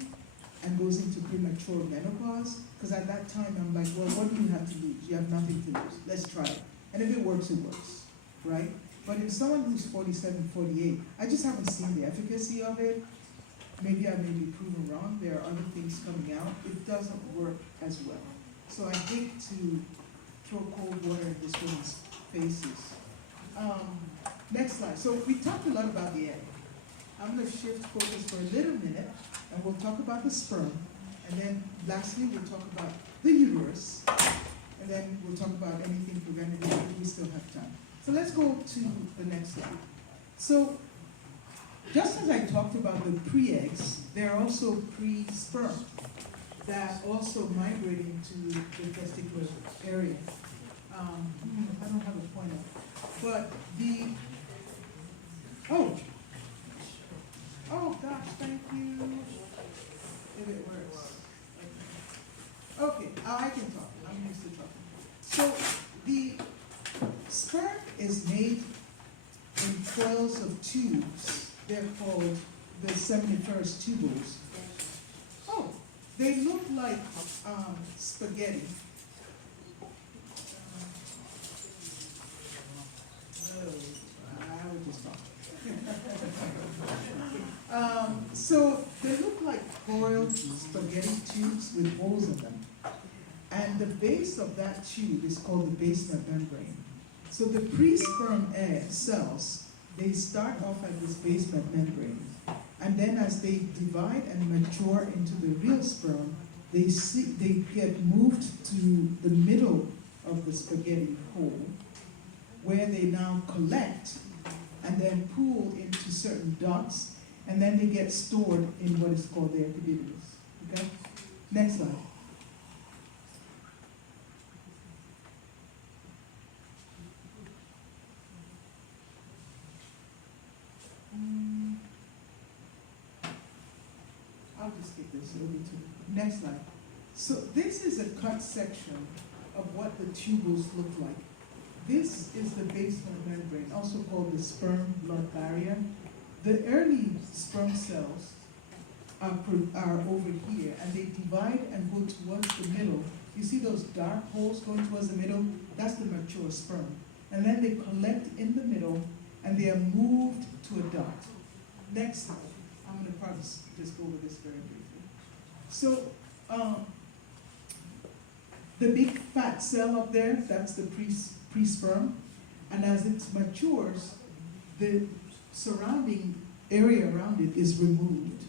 and goes into premature menopause, because at that time I'm like, well, what do you have to lose? You have nothing to lose. Let's try it. And if it works, it works, right? But in someone who's 47, 48, I just haven't seen the efficacy of it. Maybe I may be proven wrong. There are other things coming out. It doesn't work as well. So I hate to throw cold water in this woman's faces. Next slide. So we talked a lot about the egg. I'm going to shift focus for a little minute, and we'll talk about the sperm, and then lastly we'll talk about the uterus, and then we'll talk about anything preventative if we still have time. So let's go to the next slide. So just as I talked about the pre-eggs, there are also pre-sperm that also migrate into the testicular area. I don't have a pointer, but oh gosh, thank you. If it works. Okay, I can talk. I'm used to talking. So the sperm is made in coils of tubes. They're called the seminiferous tubules. Oh, they look like spaghetti. I would just talk. So they look like coiled spaghetti tubes with holes in them. And the base of that tube is called the basement membrane. So the pre-sperm cells, they start off at this basement membrane. And then as they divide and mature into the real sperm, they get moved to the middle of the spaghetti hole, where they now collect and then pool into certain ducts, and then they get stored in what is called the epididymis. Okay? Next slide. I'll just skip this over to next slide. So this is a cut section of what the tubules look like. This is the basement membrane, also called the sperm-blood barrier. The early sperm cells are over here, and they divide and go towards the middle. You see those dark holes going towards the middle? That's the mature sperm. And then they collect in the middle, and they are moved to a duct. Next slide. I'm going to probably just go over this very briefly. So the big fat cell up there, that's the pre-sperm, and as it matures, the surrounding area around it is removed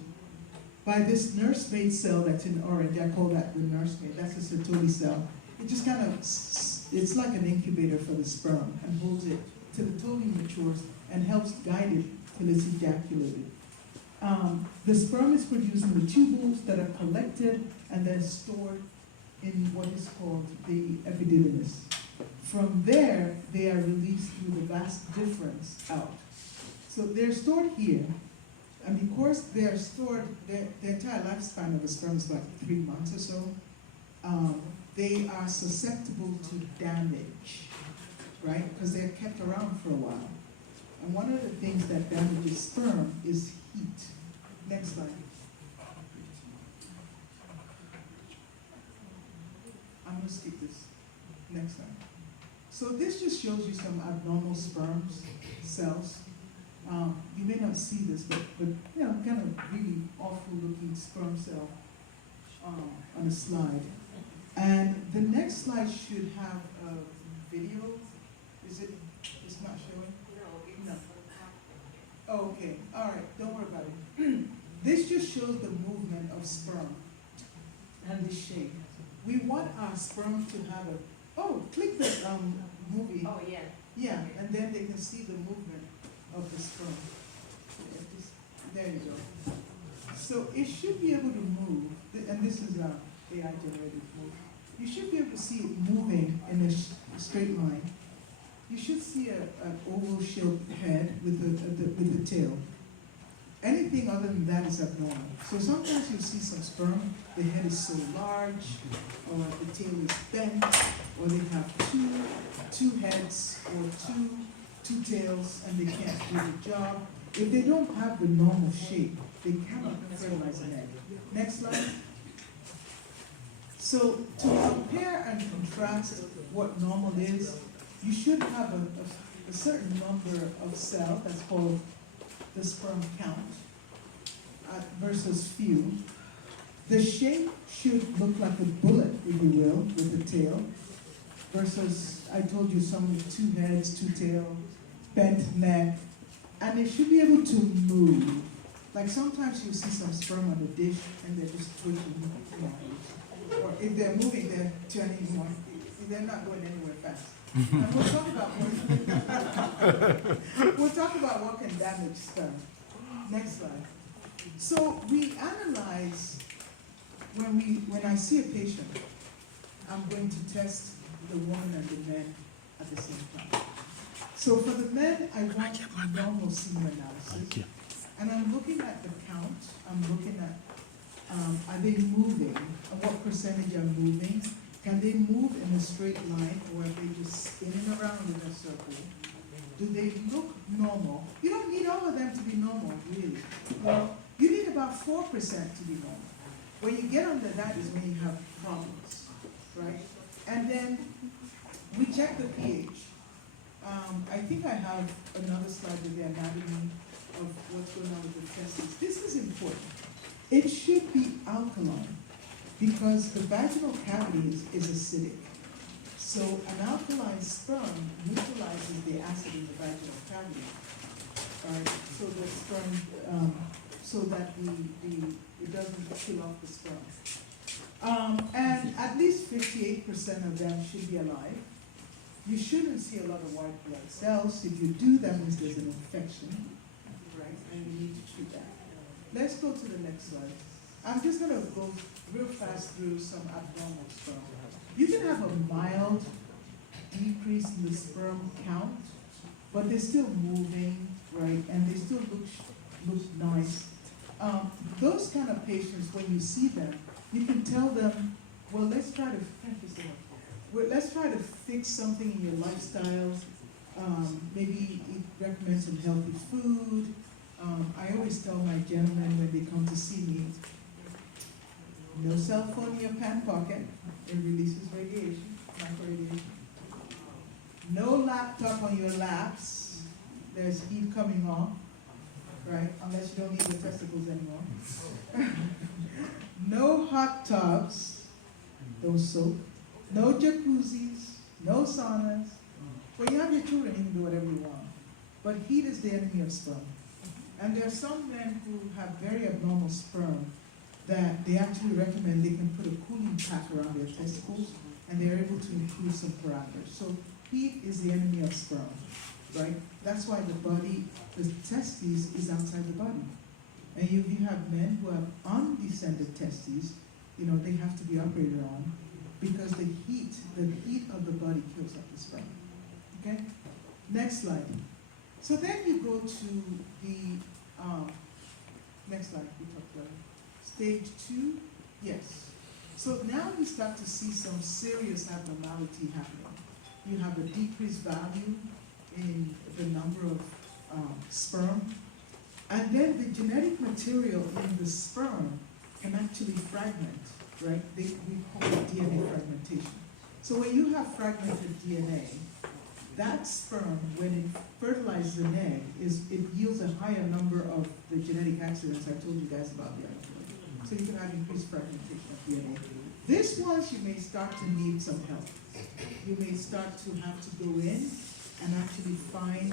by this nursemaid cell that's in orange. I call that the nursemaid. That's a Sertoli cell. It just kind of, it's like an incubator for the sperm and holds it till it totally matures and helps guide it till it's ejaculated. The sperm is produced in the tubules that are collected and then stored in what is called the epididymis. From there, they are released through the vas deferens out. So they're stored here, and because they're stored, the entire lifespan of a sperm is about 3 months or so, they are susceptible to damage, right? Because they're kept around for a while. And one of the things that damages sperm is heat. Next slide. I'm gonna skip this. Next slide. So this just shows you some abnormal sperm cells. You may not see this, but you know, kind of really awful looking sperm cell on a slide. And the next slide should have a video. Is it? It's not showing. No. Oh, okay. All right. Don't worry about it. This just shows the movement of sperm and the shape. We want our sperm to have a. Oh, click the movie. Oh, yeah. Yeah, and then they can see the movement of the sperm. There you go. So it should be able to move, and this is AI generated move. You should be able to see it moving in a straight line. You should see an oval-shaped head with the tail. Anything other than that is abnormal. So sometimes you see some sperm, the head is so large, or the tail is bent, or they have two heads or two tails, and they can't do the job. If they don't have the normal shape, they cannot fertilize an egg. Next slide. So to compare and contrast what normal is, you should have a certain number of cells, that's called the sperm count, versus few. The shape should look like a bullet, if you will, with the tail, versus, I told you, some with two heads, two tails, bent neck, and they should be able to move. Like sometimes you see some sperm on a dish and they're just twitching, you know. Or if they're moving, they're turning more. They're not going anywhere fast. And we'll talk about what can damage sperm. Next slide. So we analyze when I see a patient, I'm going to test the woman and the men at the same time. So for the men, I want normal semen analysis. And I'm looking at the count. I'm looking at are they moving? And what percentage are moving? Can they move in a straight line, or are they just spinning around in a circle? Do they look normal? You don't need all of them to be normal, really. Well, you need about 4% to be normal. When you get under that is when you have problems, right? And then we check the pH. I think I have another slide with the anatomy of what's going on with the testes. This is important. It should be alkaline because the vaginal cavity is acidic. So an alkaline sperm neutralizes the acid in the vaginal cavity. Right? So the sperm, so that it doesn't kill off the sperm. And at least 58% of them should be alive. You shouldn't see a lot of white blood cells. If you do, that means there's an infection, right? And you need to treat that. Let's go to the next slide. I'm just going to go real fast through some abnormal sperm. You can have a mild decrease in the sperm count, but they're still moving, right? And they still look nice. Those kind of patients, when you see them, you can tell them, well, let's try to fix something in your lifestyle. Maybe recommend some healthy food. I always tell my gentlemen when they come to see me, no cell phone in your pant pocket. It releases radiation, microradiation. No laptop on your laps. There's heat coming off, right? Unless you don't need the testicles anymore. No hot tubs. Don't soak. No jacuzzis. No saunas. When you have your children, you can do whatever you want. But heat is the enemy of sperm. And there are some men who have very abnormal sperm that they actually recommend they can put a cooling pack around their testicles, and they're able to improve some parameters. So heat is the enemy of sperm, right? That's why the body, the testes is outside the body. And if you have men who have undescended testes, you know, they have to be operated on because the heat of the body kills off the sperm. Okay? Next slide. So then you go to the next slide. We talked about stage 2. Yes. So now you start to see some serious abnormality happening. You have a decreased value in the number of sperm, and then the genetic material in the sperm can actually fragment, right? We call it DNA fragmentation. So when you have fragmented DNA, that sperm, when it fertilizes an egg, it yields a higher number of the genetic accidents I told you guys about the other day. So you can have increased fragmentation of DNA. This ones you may start to need some help. You may start to have to go in and actually find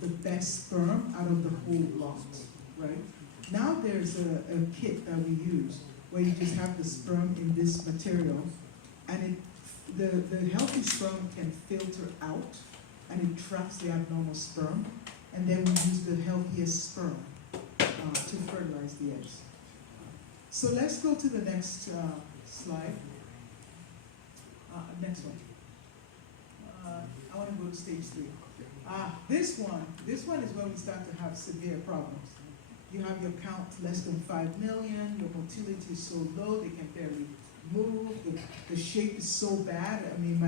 the best sperm out of the whole lot, right? Now there's a kit that we use where you just have the sperm in this material, and the healthy sperm can filter out, and it traps the abnormal sperm, and then we use the healthiest sperm to fertilize the eggs. So let's go to the next slide. Next one. I want to go to stage 3. This one is where we start to have severe problems. You have your count less than 5 million, your motility is so low they can barely move, the shape is so bad. I mean,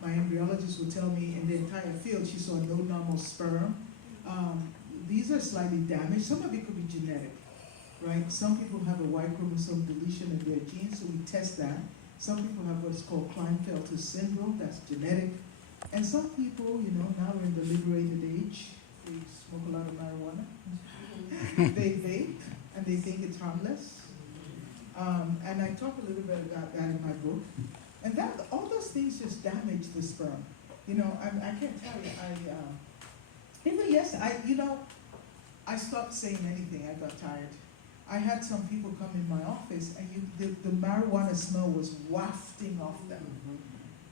my embryologist will tell me in the entire field she saw no normal sperm. These are slightly damaged. Some of it could be genetic, right? Some people have a Y chromosome deletion in their genes, so we test that. Some people have what's called Klinefelter syndrome, that's genetic. And some people, you know, now we're in the liberated age, they smoke a lot of marijuana. They vape, and they think it's harmless. And I talk a little bit about that in my book. And that, all those things just damage the sperm. You know, I can't tell you, even yes, I stopped saying anything, I got tired. I had some people come in my office, and the marijuana smell was wafting off them.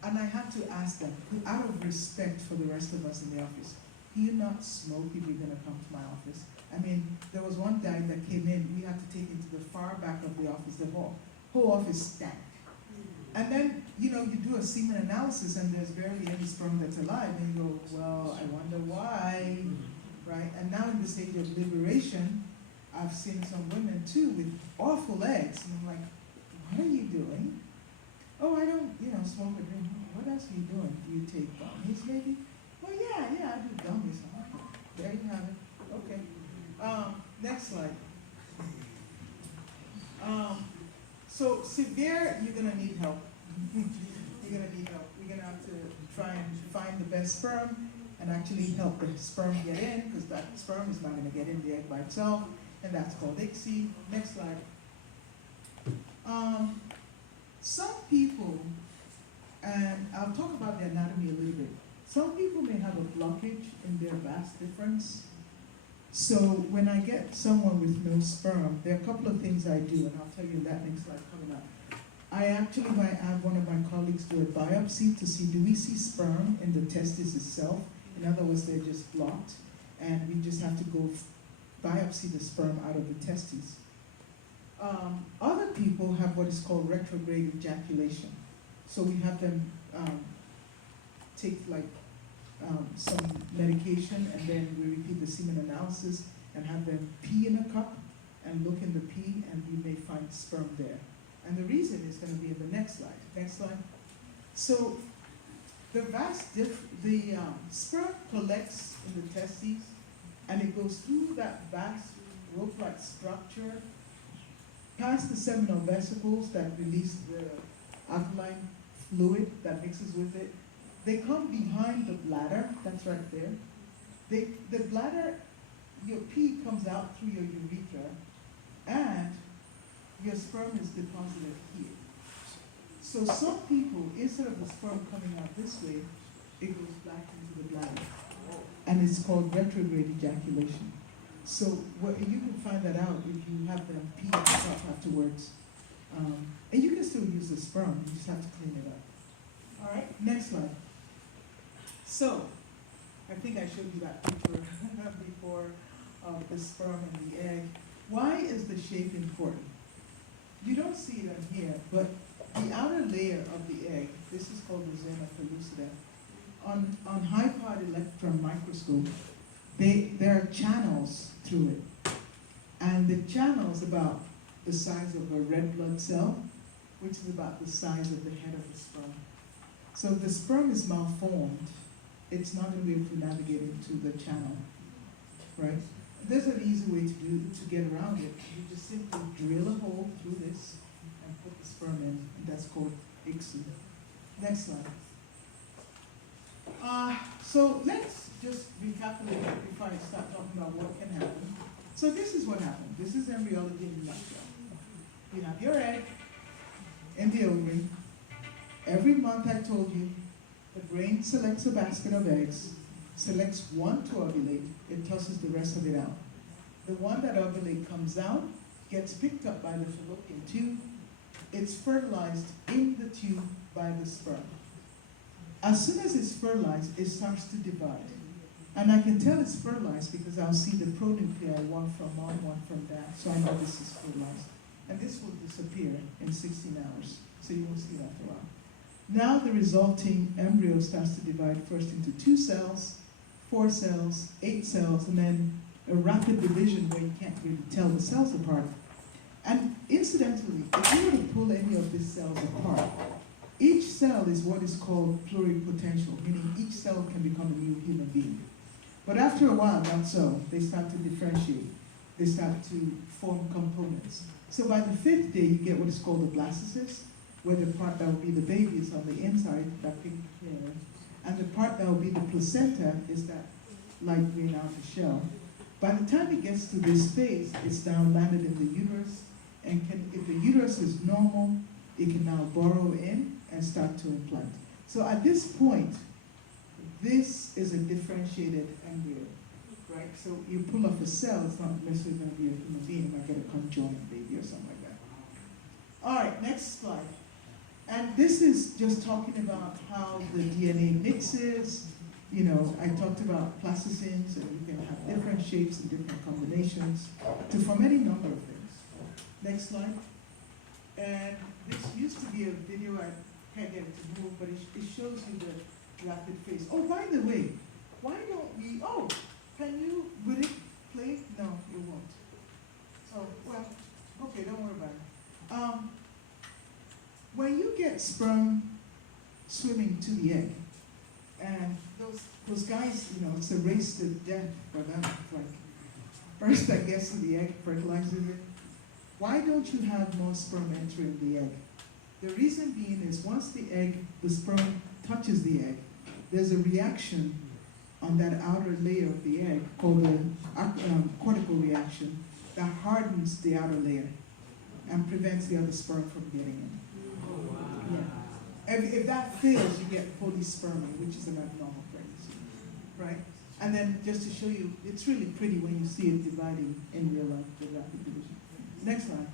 And I had to ask them, out of respect for the rest of us in the office, do you not smoke if you're gonna come to my office? I mean, there was one guy that came in, we had to take him to the far back of the office, the whole office stank. And then, you know, you do a semen analysis and there's barely any sperm that's alive, and you go, well, I wonder why, right? And now in the stage of liberation, I've seen some women too with awful eggs, and I'm like, what are you doing? Oh, I don't, smoke or drink. What else are you doing? Do you take gummies maybe? Well, yeah, I do gummies. There you have it. Okay. Next slide. So severe, you're gonna need help. You're gonna need help. We're gonna have to try and find the best sperm and actually help the sperm get in, because that sperm is not gonna get in the egg by itself, and that's called ICSI. Next slide. Some people, and I'll talk about the anatomy a little bit. Some people may have a blockage in their vas deferens. So when I get someone with no sperm, there are a couple of things I do, and I'll tell you that next slide coming up. I actually might have one of my colleagues do a biopsy to see, do we see sperm in the testis itself? In other words, they're just blocked, and we just have to go biopsy the sperm out of the testes. Other people have what is called retrograde ejaculation. So we have them take some medication, and then we repeat the semen analysis and have them pee in a cup and look in the pee, and we may find sperm there. And the reason is going to be in the next slide. Next slide. So the sperm collects in the testes, and it goes through that vast rope-like structure, past the seminal vesicles that release the alkaline fluid that mixes with it. They come behind the bladder, that's right there. The bladder, your pee comes out through your urethra, and your sperm is deposited here. So some people, instead of the sperm coming out this way, it goes back into the bladder. And it's called retrograde ejaculation. So you can find that out if you have them pee and stuff afterwards. And you can still use the sperm, you just have to clean it up. All right, next slide. So, I think I showed you that picture before of the sperm and the egg. Why is the shape important? You don't see it on here, but the outer layer of the egg, this is called the zona pellucida. On high powered electron microscope, there are channels through it. And the channel is about the size of a red blood cell, which is about the size of the head of the sperm. So if the sperm is malformed, it's not going to be able to navigate into the channel, right? there's an easy way to get around it. You just simply drill a hole through this and put the sperm in, and that's called ICSI. Next slide. So let's just recapitulate before I start talking about what can happen. So this is what happened. This is embryology in a nutshell. You have your egg in the ovary. Every month I told you, the brain selects a basket of eggs, selects one to ovulate, it tosses the rest of it out. The one that ovulate comes out, gets picked up by the fallopian tube, it's fertilized in the tube by the sperm. As soon as it's fertilized, it starts to divide. And I can tell it's fertilized because I'll see the pronuclei, one from mom, one from dad, so I know this is fertilized. And this will disappear in 16 hours, so you won't see it after a while. Now the resulting embryo starts to divide first into 2 cells, 4 cells, 8 cells, and then a rapid division where you can't really tell the cells apart. And incidentally, if you were to pull any of these cells apart, each cell is what is called pluripotential, meaning each cell can become a new human being. But after a while, not so. They start to differentiate. They start to form components. So by the 5th day, you get what is called a blastocyst, where the part that will be the baby is on the inside, that pink hair, and the part that will be the placenta is that light green outer shell. By the time it gets to this phase, it's now landed in the uterus, and if the uterus is normal, it can now burrow in and start to implant. So at this point, this is a differentiated embryo, right? So you pull off a cell, it's not necessarily going to be a human being, you might get a conjoined baby or something like that. All right, next slide. And this is just talking about how the DNA mixes. You know, I talked about plasticines, and you can have different shapes and different combinations to form any number of things. Next slide. And this used to be a video, I can't get it to move, but it shows you the rapid phase. Oh, by the way, why don't we, would it play? No, it won't. So, well, okay, don't worry about it. When you get sperm swimming to the egg, and those guys, you know, it's a race to death for them. It's like, first that gets to the egg, fertilizes it. Why don't you have more sperm entering the egg? The reason being is once the sperm touches the egg, there's a reaction on that outer layer of the egg called the cortical reaction that hardens the outer layer and prevents the other sperm from getting in. Yeah. If that fails, you get polyspermy, which is an abnormal pregnancy, right? And then just to show you, it's really pretty when you see it dividing in real life, the rapid division. Next slide.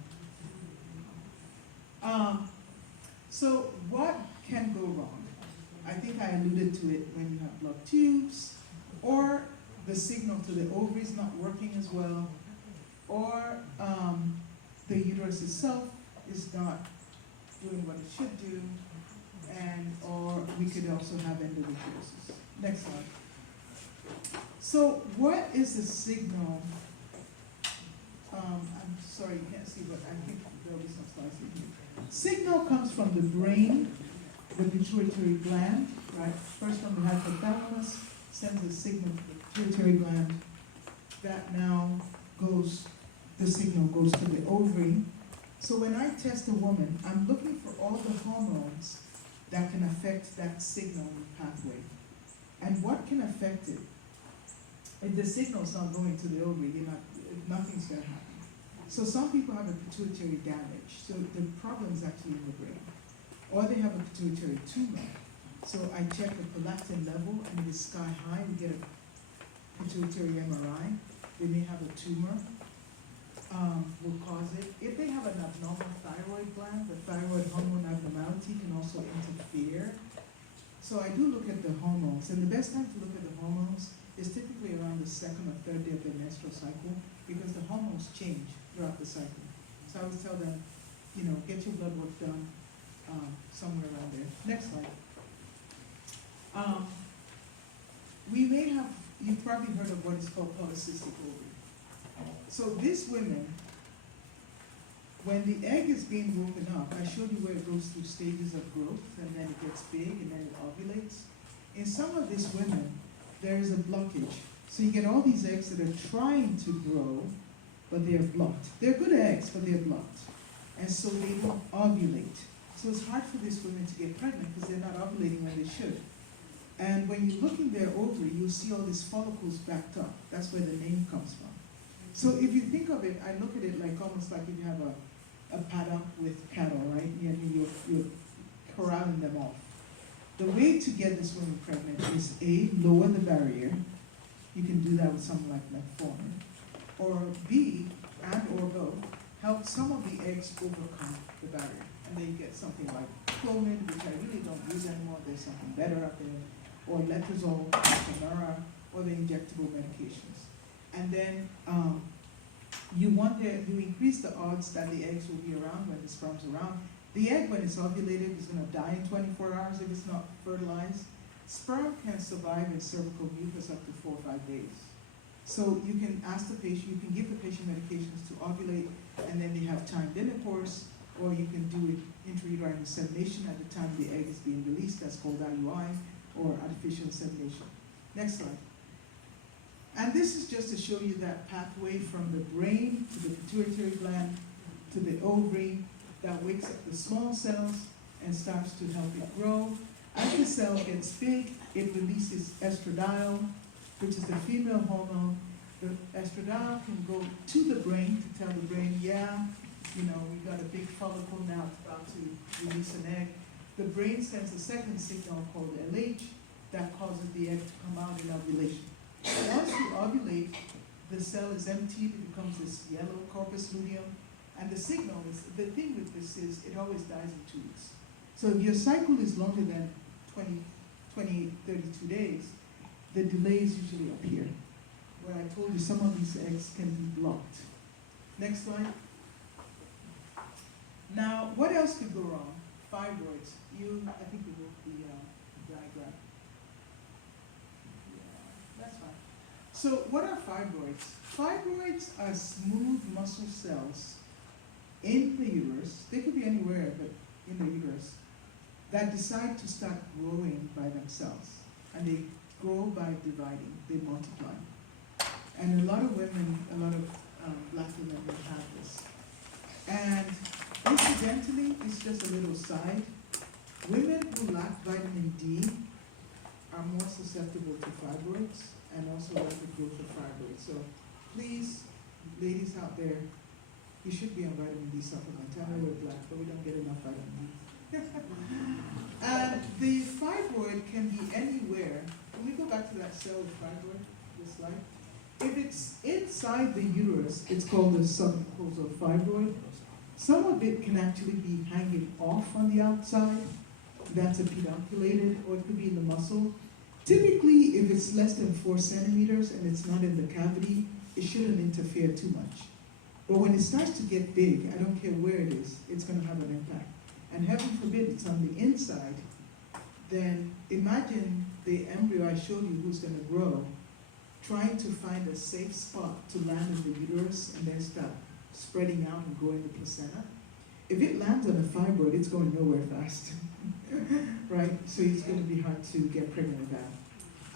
So what can go wrong? I think I alluded to it when you have blocked tubes, or the signal to the ovaries not working as well, or the uterus itself is not doing what it should do, or we could also have endometriosis. Next slide. So what is the signal? I'm sorry, you can't see, but I think there'll be some slides in here. Signal comes from the brain, the pituitary gland, right? First from the hypothalamus, sends a signal to the pituitary gland. That now the signal goes to the ovary. So when I test a woman, I'm looking for all the hormones that can affect that signal pathway. And what can affect it? If the signal's not going to the ovary, nothing's going to happen. So some people have a pituitary damage. So the problem is actually in the brain. Or they have a pituitary tumor. So I check the prolactin level, and if it's sky high, we get a pituitary MRI. They may have a tumor, will cause it. If they have an abnormal thyroid gland, the thyroid hormone abnormality can also interfere. So I do look at the hormones, and the best time to look at the hormones is typically around the 2nd or 3rd day of the menstrual cycle, because the hormones change throughout the cycle. So I always tell them, you know, get your blood work done somewhere around there. Next slide. You've probably heard of what is called polycystic ovary. So these women, when the egg is being woken up, I showed you where it goes through stages of growth, and then it gets big, and then it ovulates. In some of these women, there is a blockage. So you get all these eggs that are trying to grow, but they're blocked. They're good eggs, but they're blocked. And so they don't ovulate. So it's hard for these women to get pregnant because they're not ovulating when they should. And when you look in their ovary, you'll see all these follicles backed up. That's where the name comes from. So if you think of it, I look at it like almost like if you have a paddock with cattle, right? And you're corralling them off. The way to get this woman pregnant is A, lower the barrier. You can do that with something like metformin. Or B, and or both, help some of the eggs overcome the barrier. And then you get something like Clomid, which I really don't use anymore. There's something better out there. Or letrozole, Femara, or the injectable medications. And then you increase the odds that the eggs will be around when the sperm's around. The egg, when it's ovulated, is going to die in 24 hours if it's not fertilized. Sperm can survive in cervical mucus up to 4 or 5 days. So you can ask the patient, you can give the patient medications to ovulate, and then they have timed intercourse, or you can do it intrauterine insemination at the time the egg is being released. That's called IUI, or artificial insemination. Next slide. And this is just to show you that pathway from the brain to the pituitary gland to the ovary that wakes up the small cells and starts to help it grow. As the cell gets big, it releases estradiol, which is the female hormone. The estradiol can go to the brain to tell the brain, yeah, we got a big follicle now, it's about to release an egg. The brain sends a second signal called LH that causes the egg to come out in ovulation. Once you ovulate, the cell is emptied, it becomes this yellow corpus luteum, and the signal is, the thing with this is, it always dies in 2 weeks. So if your cycle is longer than 28, 32 days, the delays usually appear. Where I told you some of these eggs can be blocked. Next slide. Now, what else could go wrong? Fibroids. I think you wrote the diagram. Yeah, that's fine. So what are fibroids? Fibroids are smooth muscle cells in the uterus. They could be anywhere, but in the uterus, that decide to start growing by themselves. And they grow by dividing, they multiply. And a lot of women, black women will have this. And incidentally, it's just a little side. Women who lack vitamin D are more susceptible to fibroids and also rapid growth of fibroids. So please, ladies out there, you should be on vitamin D supplement. I know we're black, but we don't get enough vitamin D. And the fibroid can be anywhere. Can we go back to that cell with fibroid, this slide? If it's inside the uterus, it's called the submucosal fibroid. Some of it can actually be hanging off on the outside. That's a pedunculated, or it could be in the muscle. Typically, if it's less than 4 centimeters and it's not in the cavity, it shouldn't interfere too much. But when it starts to get big, I don't care where it is, it's going to have an impact. And heaven forbid it's on the inside, then imagine the embryo I showed you who's going to grow, trying to find a safe spot to land in the uterus and then start spreading out and growing the placenta. If it lands on a fibroid, it's going nowhere fast, right? So it's going to be hard to get pregnant with that.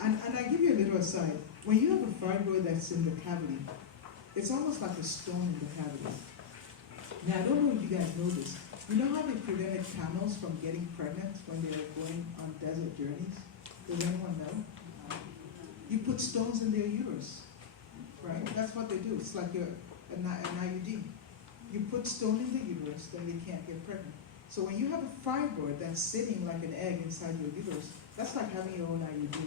And I give you a little aside. When you have a fibroid that's in the cavity, it's almost like a stone in the cavity. Now, I don't know if you guys know this. You know how they prevented camels from getting pregnant when they were going on desert journeys? Does anyone know? You put stones in their uterus, right? That's what they do. It's like an IUD. You put stone in the uterus, then they can't get pregnant. So when you have a fibroid that's sitting like an egg inside your uterus, that's like having your own IUD.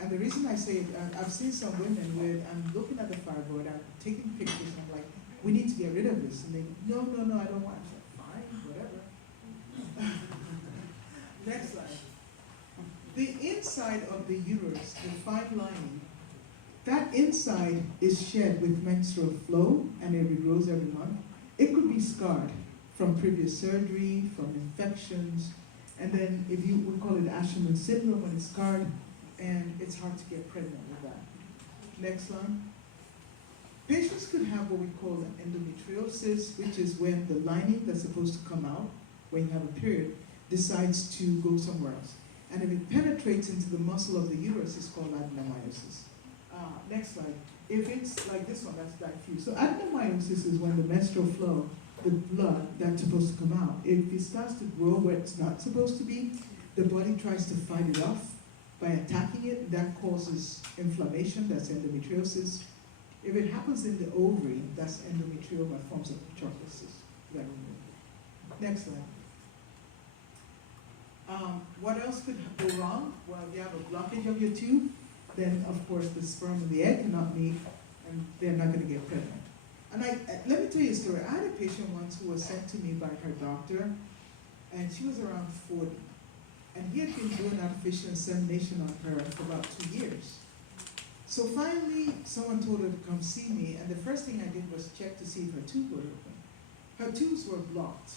And the reason I say it, I've seen some women where I'm looking at the fibroid, I'm taking pictures, and I'm like, we need to get rid of this. And they go, no, I don't want it. Fine, whatever. Next slide. The inside of the uterus, the fine lining, that inside is shed with menstrual flow and it regrows every month. It could be scarred from previous surgery, from infections, and then we call it Asherman syndrome when it's scarred, and it's hard to get pregnant with that. Next slide. Patients could have what we call endometriosis, which is when the lining that's supposed to come out when you have a period decides to go somewhere else. And if it penetrates into the muscle of the uterus, it's called adenomyosis. Next slide. If it's like this one, that's diffuse. So adenomyosis is when the menstrual flow, the blood that's supposed to come out, if it starts to grow where it's not supposed to be, the body tries to fight it off by attacking it. That causes inflammation, that's endometriosis. If it happens in the ovary, that's endometrioma, forms of chocolate cyst. Next slide. What else could go wrong? Well, if you have a blockage of your tube, then of course the sperm and the egg cannot meet, and they're not going to get pregnant. And let me tell you a story. I had a patient once who was sent to me by her doctor, and she was around 40. And he had been doing artificial insemination on her for about 2 years. So finally, someone told her to come see me, and the first thing I did was check to see if her tubes were open. Her tubes were blocked.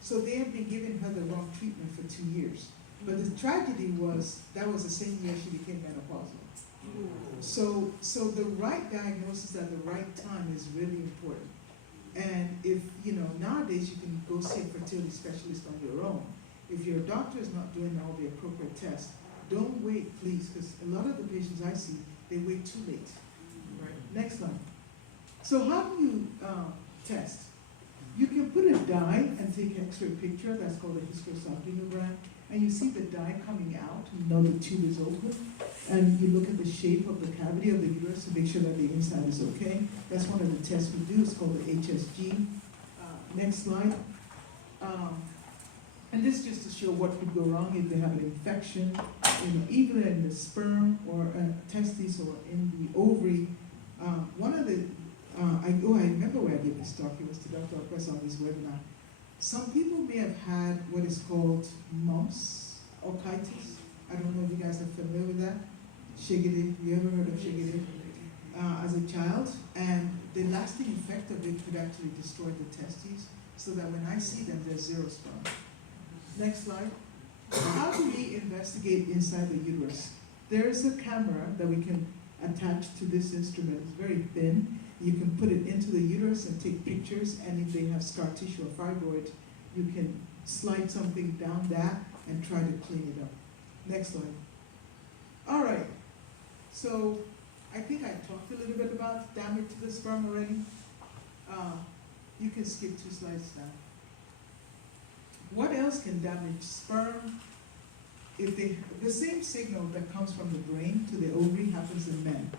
So they had been giving her the wrong treatment for 2 years. But the tragedy was, that was the same year she became menopausal. So the right diagnosis at the right time is really important. And if, nowadays you can go see a fertility specialist on your own. If your doctor is not doing all the appropriate tests, don't wait, please, because a lot of the patients I see, they wait too late. Right. Next slide. So how do you test? You can put a dye and take an X-ray picture, that's called a hysterosalpingogram, and you see the dye coming out, you know the tube is open, and you look at the shape of the cavity of the uterus to make sure that the inside is okay. That's one of the tests we do, it's called the HSG. Next slide. And this just to show what could go wrong if they have an infection, either in the sperm or testes or in the ovary. One of the, I remember where I gave this talk, it was to Dr. Oppress on this webinar. Some people may have had what is called mumps, orchitis. I don't know if you guys are familiar with that. Shigidi, you ever heard of shigidi? As a child, and the lasting effect of it could actually destroy the testes, so that when I see them, there's zero sperm. Next slide. How do we investigate inside the uterus? There is a camera that we can attach to this instrument. It's very thin. You can put it into the uterus and take pictures, and if they have scar tissue or fibroid, you can slide something down that and try to clean it up. Next slide. All right. So I think I talked a little bit about damage to the sperm already. You can skip 2 slides now. What else can damage sperm? If the same signal that comes from the brain to the ovary happens in men.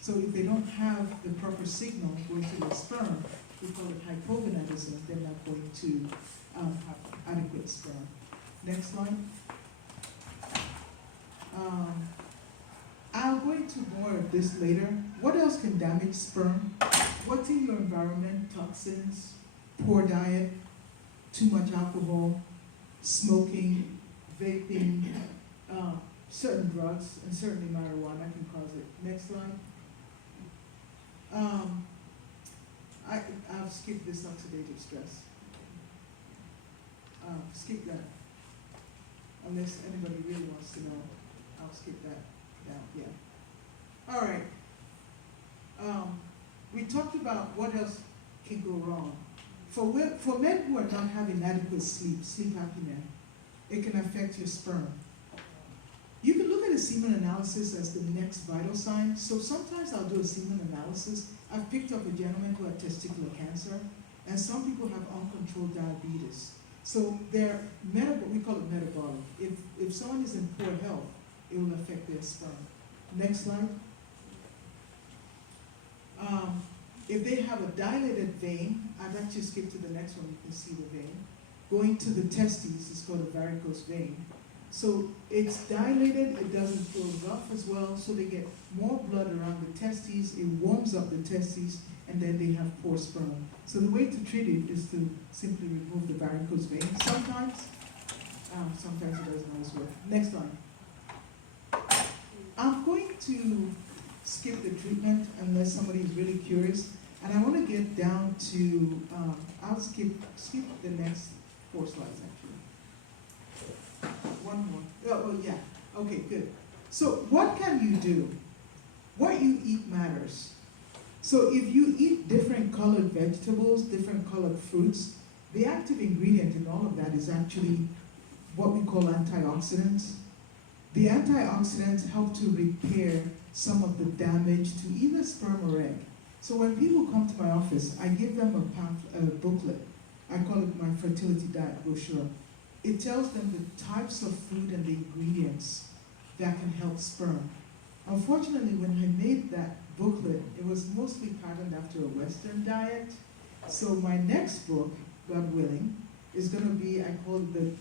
So if they don't have the proper signal going to the sperm, we call it hypogonadism, they're not going to have adequate sperm. Next slide. I'll go into more of this later. What else can damage sperm? What's in your environment? Toxins, poor diet, too much alcohol, smoking, vaping, certain drugs, and certainly marijuana can cause it. Next slide. I've skipped this oxidative stress. Skip that. Unless anybody really wants to know, I'll skip that down. Yeah. All right. We talked about what else can go wrong. For men who are not having adequate sleep apnea, it can affect your sperm. You can look at a semen analysis as the next vital sign. So sometimes I'll do a semen analysis. I've picked up a gentleman who had testicular cancer, and some people have uncontrolled diabetes. So they're we call it metabolic. If someone is in poor health, it will affect their sperm. Next slide. If they have a dilated vein, I've actually skipped to the next one, you can see the vein. Going to the testes is called a varicose vein. So it's dilated, it doesn't close off as well, so they get more blood around the testes, it warms up the testes, and then they have poor sperm. So the way to treat it is to simply remove the varicose vein. Sometimes it doesn't always work. Next one. I'm going to skip the treatment unless somebody is really curious. And I want to get down to, I'll skip the next 4 slides actually. One more. Oh, yeah. Okay, good. So what can you do? What you eat matters. So if you eat different colored vegetables, different colored fruits, the active ingredient in all of that is actually what we call antioxidants. The antioxidants help to repair some of the damage to either sperm or egg. So when people come to my office, I give them a booklet. I call it my fertility diet brochure. It tells them the types of food and the ingredients that can help sperm. Unfortunately, when I made that booklet, it was mostly patterned after a Western diet. So my next book, God willing, is going to be, I call it the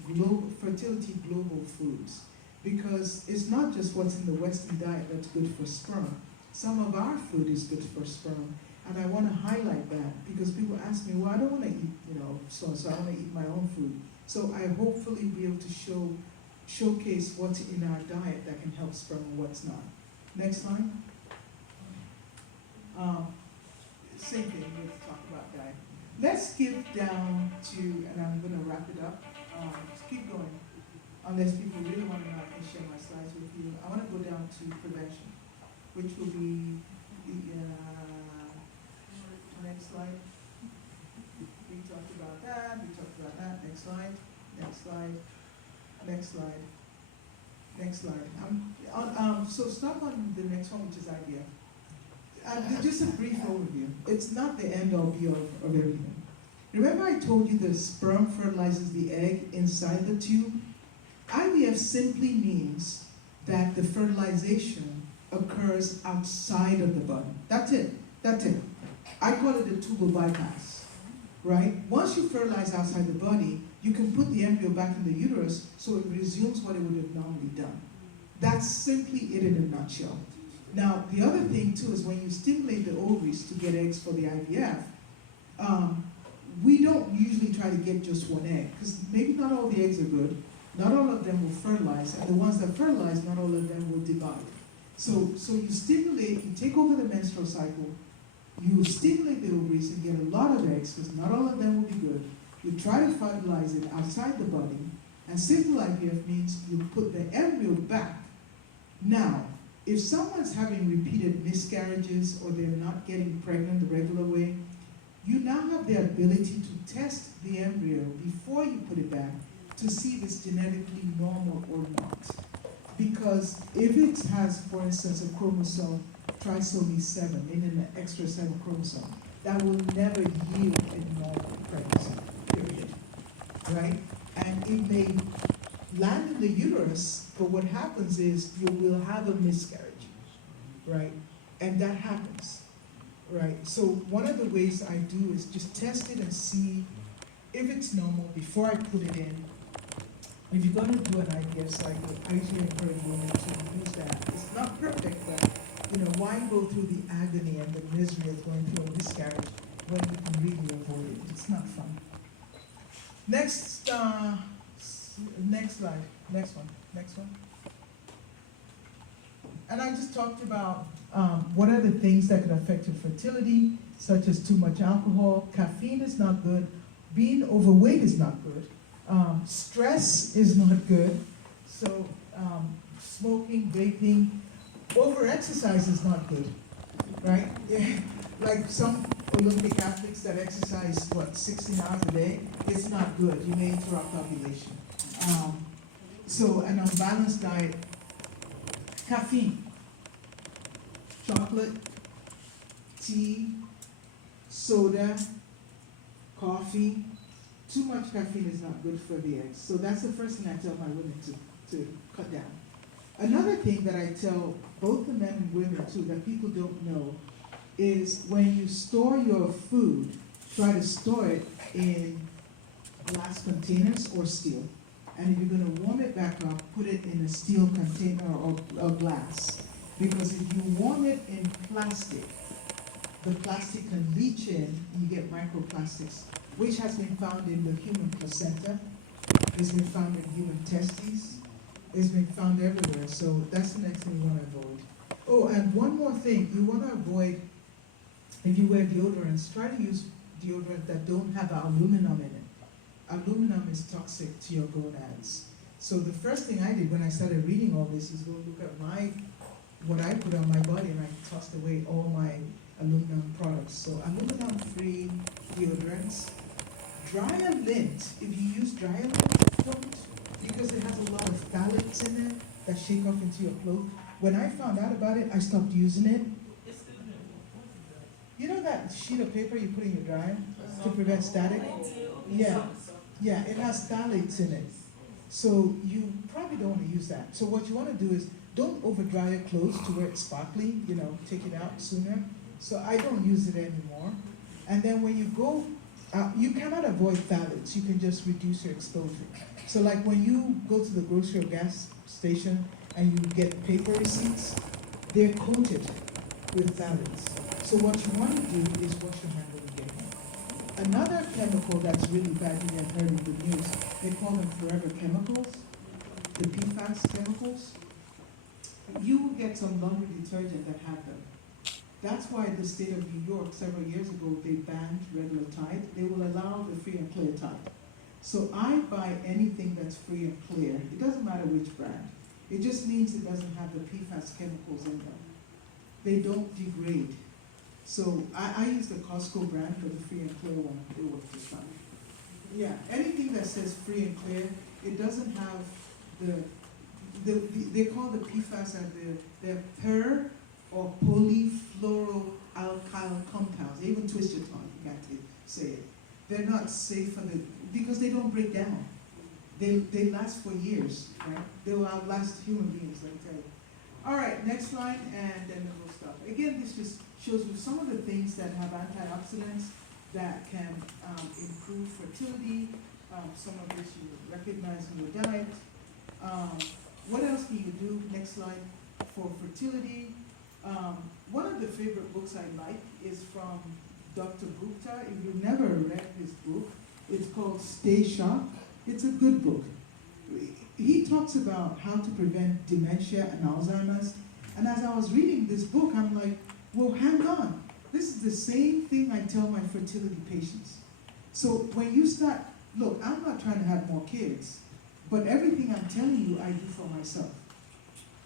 Fertility Global Foods. Because it's not just what's in the Western diet that's good for sperm. Some of our food is good for sperm. And I want to highlight that because people ask me, well, I don't want to eat, so I want to eat my own food. So I hopefully be able to showcase what's in our diet that can help sperm and what's not. Next slide. Same thing, we'll talk about diet. Let's skip down to, and I'm going to wrap it up. Just keep going. Unless people really want to know, I can share my slides with you. I want to go down to prevention, which will be the next slide. We talked about that, we talked about that. Next slide, next slide, next slide, next slide. So stop on the next one, which is IVF. Just a brief overview. It's not the end all be all of everything. Remember I told you the sperm fertilizes the egg inside the tube? IVF simply means that the fertilization occurs outside of the body. That's it. That's it. I call it a tubal bypass, right? Once you fertilize outside the body, you can put the embryo back in the uterus so it resumes what it would have normally done. That's simply it in a nutshell. Now, the other thing too is when you stimulate the ovaries to get eggs for the IVF, we don't usually try to get just one egg because maybe not all the eggs are good. Not all of them will fertilize, and the ones that fertilize, not all of them will divide. So you stimulate, you take over the menstrual cycle, you stimulate the ovaries and get a lot of eggs, because not all of them will be good. You try to fertilize it outside the body, and simple IVF means you put the embryo back. Now, if someone's having repeated miscarriages or they're not getting pregnant the regular way, you now have the ability to test the embryo before you put it back to see if it's genetically normal or not. Because if it has, for instance, a chromosome, trisomy 7, meaning an extra 7 chromosome, that will never yield a normal pregnancy, period, right? And it may land in the uterus, but what happens is you will have a miscarriage, right? And that happens, right? So one of the ways I do is just test it and see if it's normal before I put it in. If you're going to do an IVF cycle, I usually encourage women to use that. It's not perfect, but why go through the agony and the misery of going through a miscarriage when you can really avoid it? It's not fun. Next slide. Next one. And I just talked about what are the things that can affect your fertility, such as too much alcohol. Caffeine is not good. Being overweight is not good. Stress is not good. So smoking, vaping, over-exercise is not good, right? Yeah. Like some Olympic athletes that exercise, 16 hours a day, it's not good. You may interrupt ovulation. So an unbalanced diet, caffeine, chocolate, tea, soda, coffee. Too much caffeine is not good for the eggs. So that's the first thing I tell my women to cut down. Another thing that I tell both the men and women too that people don't know is when you store your food, try to store it in glass containers or steel. And if you're going to warm it back up, put it in a steel container or glass. Because if you warm it in plastic, the plastic can leach in and you get microplastics, which has been found in the human placenta, it's been found in human testes, it's been found everywhere. So that's the next thing you want to avoid. Oh, and one more thing, you want to avoid, if you wear deodorants, try to use deodorant that don't have aluminum in it. Aluminum is toxic to your gonads. So the first thing I did when I started reading all this is go look at what I put on my body, and I tossed away all my aluminum products. So aluminum-free deodorants. Dryer lint, if you use dryer lint, don't, because it has a lot of phthalates in it that shake off into your clothes. When I found out about it, I stopped using it. You know that sheet of paper you put in your drive to prevent static? Yeah, yeah, it has phthalates in it. So you probably don't want to use that. So what you want to do is don't over dry your clothes to where it's sparkly, take it out sooner. So I don't use it anymore. And then when you go, you cannot avoid phthalates. You can just reduce your exposure. So like when you go to the grocery or gas station and you get paper receipts, they're coated with phthalates. So what you want to do is wash your hand when you get home. Another chemical that's really bad, you have heard in the news, they call them forever chemicals, the PFAS chemicals. You will get some laundry detergent that have them. That's why the state of New York, several years ago, they banned regular Tide. They will allow the free and clear Tide. So I buy anything that's free and clear. It doesn't matter which brand. It just means it doesn't have the PFAS chemicals in them. They don't degrade. So I use the Costco brand for the free and clear one. It works just fine. Yeah, anything that says free and clear, it doesn't have they call the PFAS they're per or polyfluoroalkyl compounds. They even twist your tongue, you got to say it. They're not safe because they don't break down. They last for years, right? They will outlast human beings, let me tell you. All right, next slide, and then we'll stop. Again, this just shows you some of the things that have antioxidants that can improve fertility. Some of this you recognize in your diet. What else can you do? Next slide. For fertility. One of the favorite books I like is from Dr. Gupta. If you've never read his book, it's called Stay Sharp. It's a good book. He talks about how to prevent dementia and Alzheimer's. And as I was reading this book, I'm like, well, hang on. This is the same thing I tell my fertility patients. So when you start, look, I'm not trying to have more kids, but everything I'm telling you, I do for myself.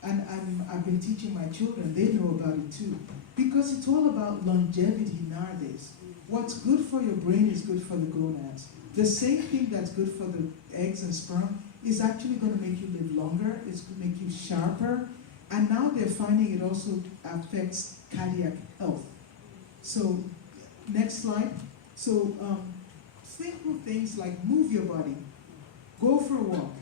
And I've been teaching my children, they know about it too. Because it's all about longevity nowadays. What's good for your brain is good for the gonads. The same thing that's good for the eggs and sperm is actually going to make you live longer, it's going to make you sharper, and now they're finding it also affects cardiac health. So, next slide. So, simple things like move your body, go for a walk,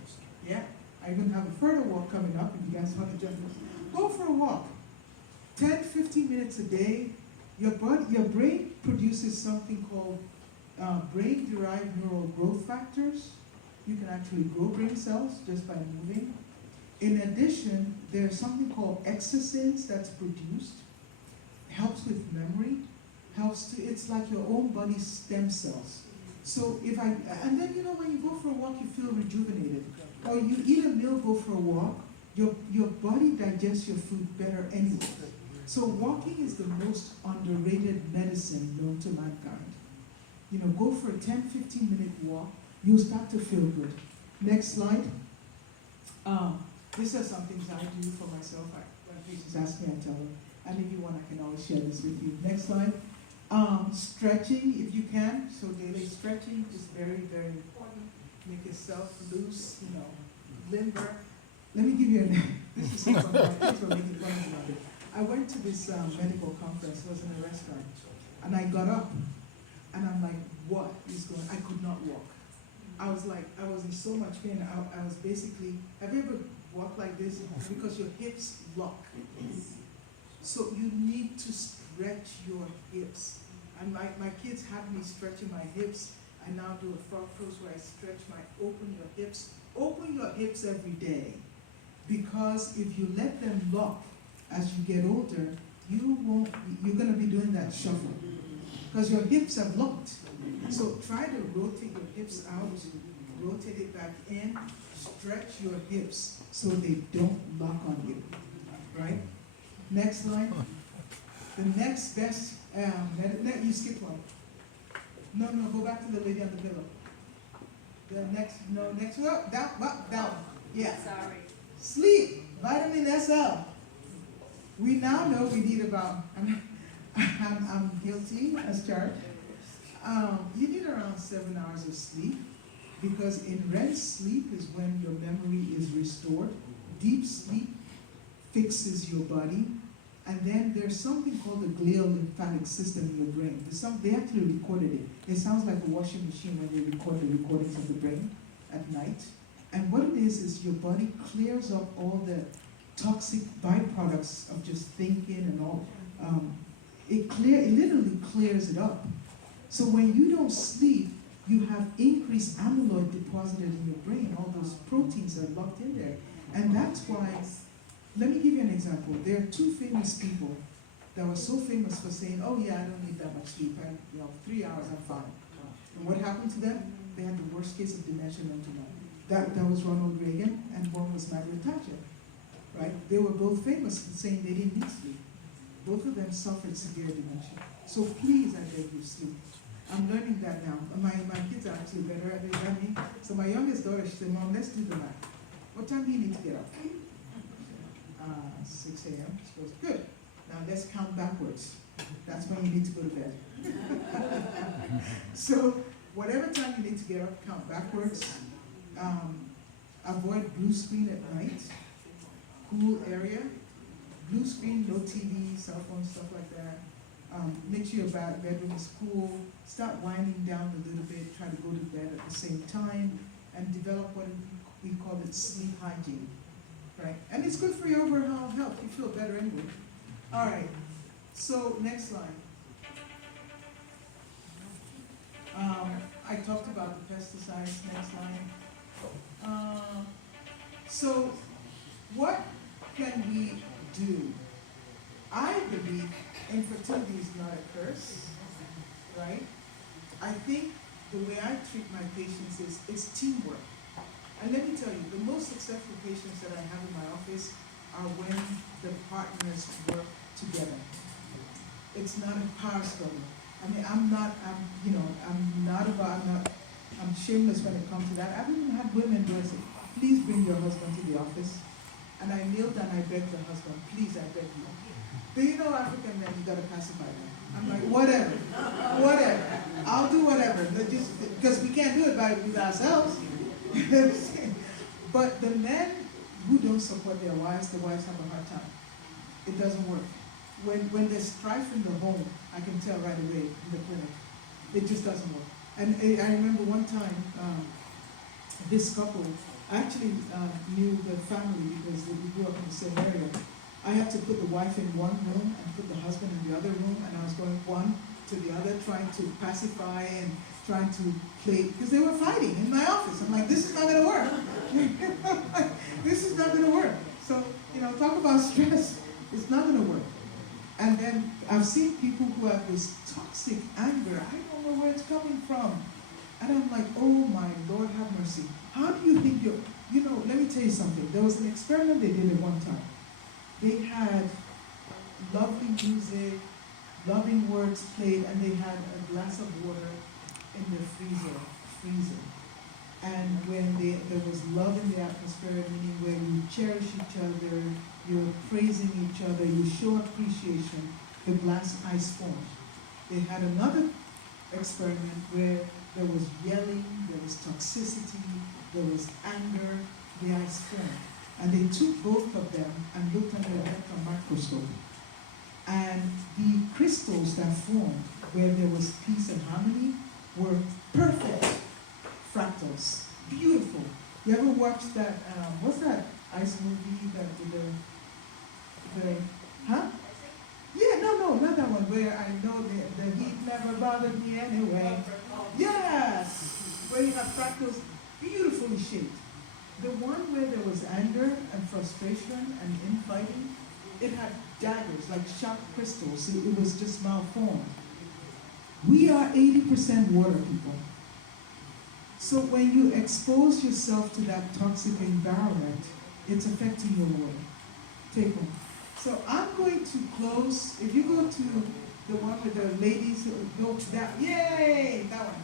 yeah? I even have a further walk coming up if you guys want to jump in. Go for a walk. 10, 15 minutes a day. Your brain produces something called brain-derived neural growth factors. You can actually grow brain cells just by moving. In addition, there's something called exocytes that's produced. Helps with memory. It's like your own body's stem cells. So and then when you go for a walk, you feel rejuvenated. Or you eat a meal, go for a walk, your body digests your food better anyway. So walking is the most underrated medicine known to mankind. Go for a 10, 15-minute walk, you'll start to feel good. Next slide. These are some things I do for myself. When patients ask me, I tell them. And if you want, I can always share this with you. Next slide. Stretching, if you can. So daily stretching is very, very important. Make yourself loose, limber. Let me give you this is something for making fun about it. I went to this medical conference, I was in a restaurant, and I got up, and I'm like, what is going on? I could not walk. I was in so much pain. I was basically, have you ever walked like this? Because your hips lock. So you need to stretch your hips. And my kids have me stretching my hips. I now do a frog pose where I stretch open your hips. Open your hips every day. Because if you let them lock as you get older, you're going to be doing that shuffle. Because your hips have locked. So try to rotate your hips out, rotate it back in, stretch your hips so they don't lock on you. Right? Next slide. The next best, you skip one. No, go back to the lady on the pillow. Down. Yeah. Sorry. Sleep, vitamin SL. We now know we need about, I'm guilty as charged. You need around 7 hours of sleep because in REM sleep is when your memory is restored. Deep sleep, fixes your body. And then there's something called the glial lymphatic system in your brain. They actually recorded it. It sounds like a washing machine when they record the recordings of the brain at night. And what it is your body clears up all the toxic byproducts of just thinking and all. It literally clears it up. So when you don't sleep, you have increased amyloid deposited in your brain. All those proteins are locked in there. And that's why, let me give you an example. There are two famous people that were so famous for saying, oh yeah, I don't need that much sleep. 3 hours, I'm fine. And what happened to them? They had the worst case of dementia known to man. That was Ronald Reagan, and one was Margaret Thatcher, right? They were both famous for saying they didn't need sleep. Both of them suffered severe dementia. So please, I beg you, sleep. I'm learning that now. My kids are actually better at it than me. So my youngest daughter, she said, Mom, let's do the math. What time do you need to get up? 6 a.m. She goes, good. Now let's count backwards. That's when you need to go to bed. So whatever time you need to get up, count backwards. Avoid blue screen at night. Cool area. Blue screen, no TV, cell phone, stuff like that. Make sure your bedroom is cool. Start winding down a little bit. Try to go to bed at the same time. And develop what we call it sleep hygiene. Right? And it's good for your overall health. You feel better anyway. All right. So next line. I talked about the pesticides. Next line. So what can we do? I believe infertility is not a curse, right? I think the way I treat my patients is it's teamwork. And let me tell you, the most successful patients that I have in my office are when the partners work together. It's not a power struggle. I mean, I'm shameless when it comes to that. I've even had women who say, please bring your husband to the office. And I kneel down, I beg the husband, please, I beg you. But you know African men, you gotta pacify them. I'm like, whatever, I'll do whatever. Because we can't do it with ourselves. But the men who don't support their wives, the wives have a hard time. It doesn't work. When there's strife in the home, I can tell right away in the clinic. It just doesn't work. And I remember one time, this couple, I actually knew the family because we grew up in the same area. I had to put the wife in one room and put the husband in the other room, and I was going one to the other, trying to pacify and trying to play, because they were fighting in my office. I'm like, this is not going to work. This is not going to work. So, talk about stress. It's not going to work. And then I've seen people who have this toxic anger. I don't know where it's coming from. And I'm like, oh my Lord, have mercy. How do you think let me tell you something. There was an experiment they did at one time. They had lovely music, loving words played, and they had a glass of water in the freezer. And when there was love in the atmosphere, meaning where you cherish each other, you're praising each other, you show appreciation, the glass ice formed. They had another experiment where there was yelling, there was toxicity, there was anger, the ice formed. And they took both of them and looked under an electron microscope. And the crystals that formed, where there was peace and harmony, were perfect fractals. Beautiful. You ever watched that, what's that ice movie that Yeah, no, not that one, where I know the heat never bothered me anyway. Yes! Where you have fractals beautifully shaped. The one where there was anger and frustration and infighting, it had daggers, like sharp crystals. It was just malformed. We are 80% water people. So when you expose yourself to that toxic environment, it's affecting your water. Take one. So I'm going to close. If you go to the one with the ladies, yay, that one.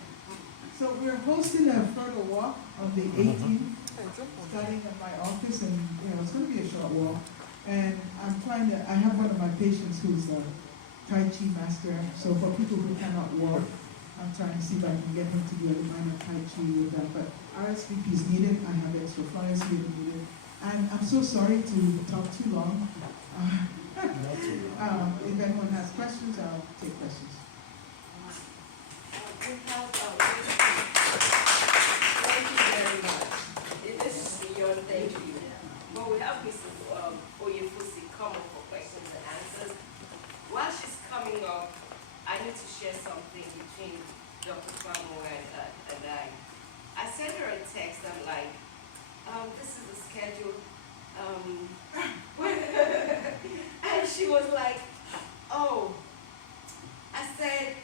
So we're hosting a fertile walk on the 18th. Starting at my office, and it's going to be a short walk. And I have one of my patients who's a Tai Chi master. So for people who cannot walk, I'm trying to see if I can get him to do a minor Tai Chi with that. But RSVP is needed. I have extra flyers here needed. And I'm so sorry to talk too long. If anyone has questions, I'll take questions. We have, thank you very much. This is beyond thank you. But we have Mrs. Oluyemisi come up for questions and answers. While she's coming up, I need to share something between Dr. Famuyiwa and I. I sent her a text, I'm like, this is the schedule. And she was like, oh, I said,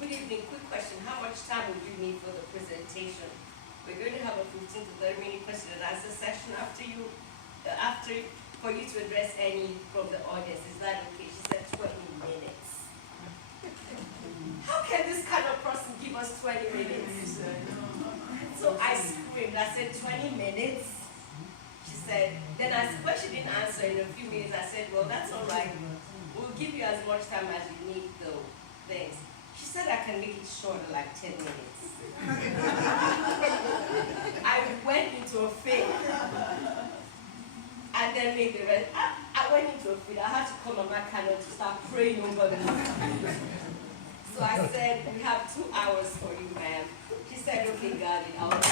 good evening, quick question. How much time would you need for the presentation? We're going to have a 15 to 30 minute question and answer session after for you to address any from the audience. Is that okay? She said 20 minutes. How can this kind of person give us 20 minutes? So I screamed, I said 20 minutes? She said, then when she didn't answer in a few minutes, I said, well, that's all right. We'll give you as much time as you need, though, things. She said I can make it shorter, like 10 minutes. I went into a fit. And then made the rest. I went into a fit. I had to call Mama Canon to start praying over the So I said, we have 2 hours for you, ma'am. She said, okay, got it. I'll do the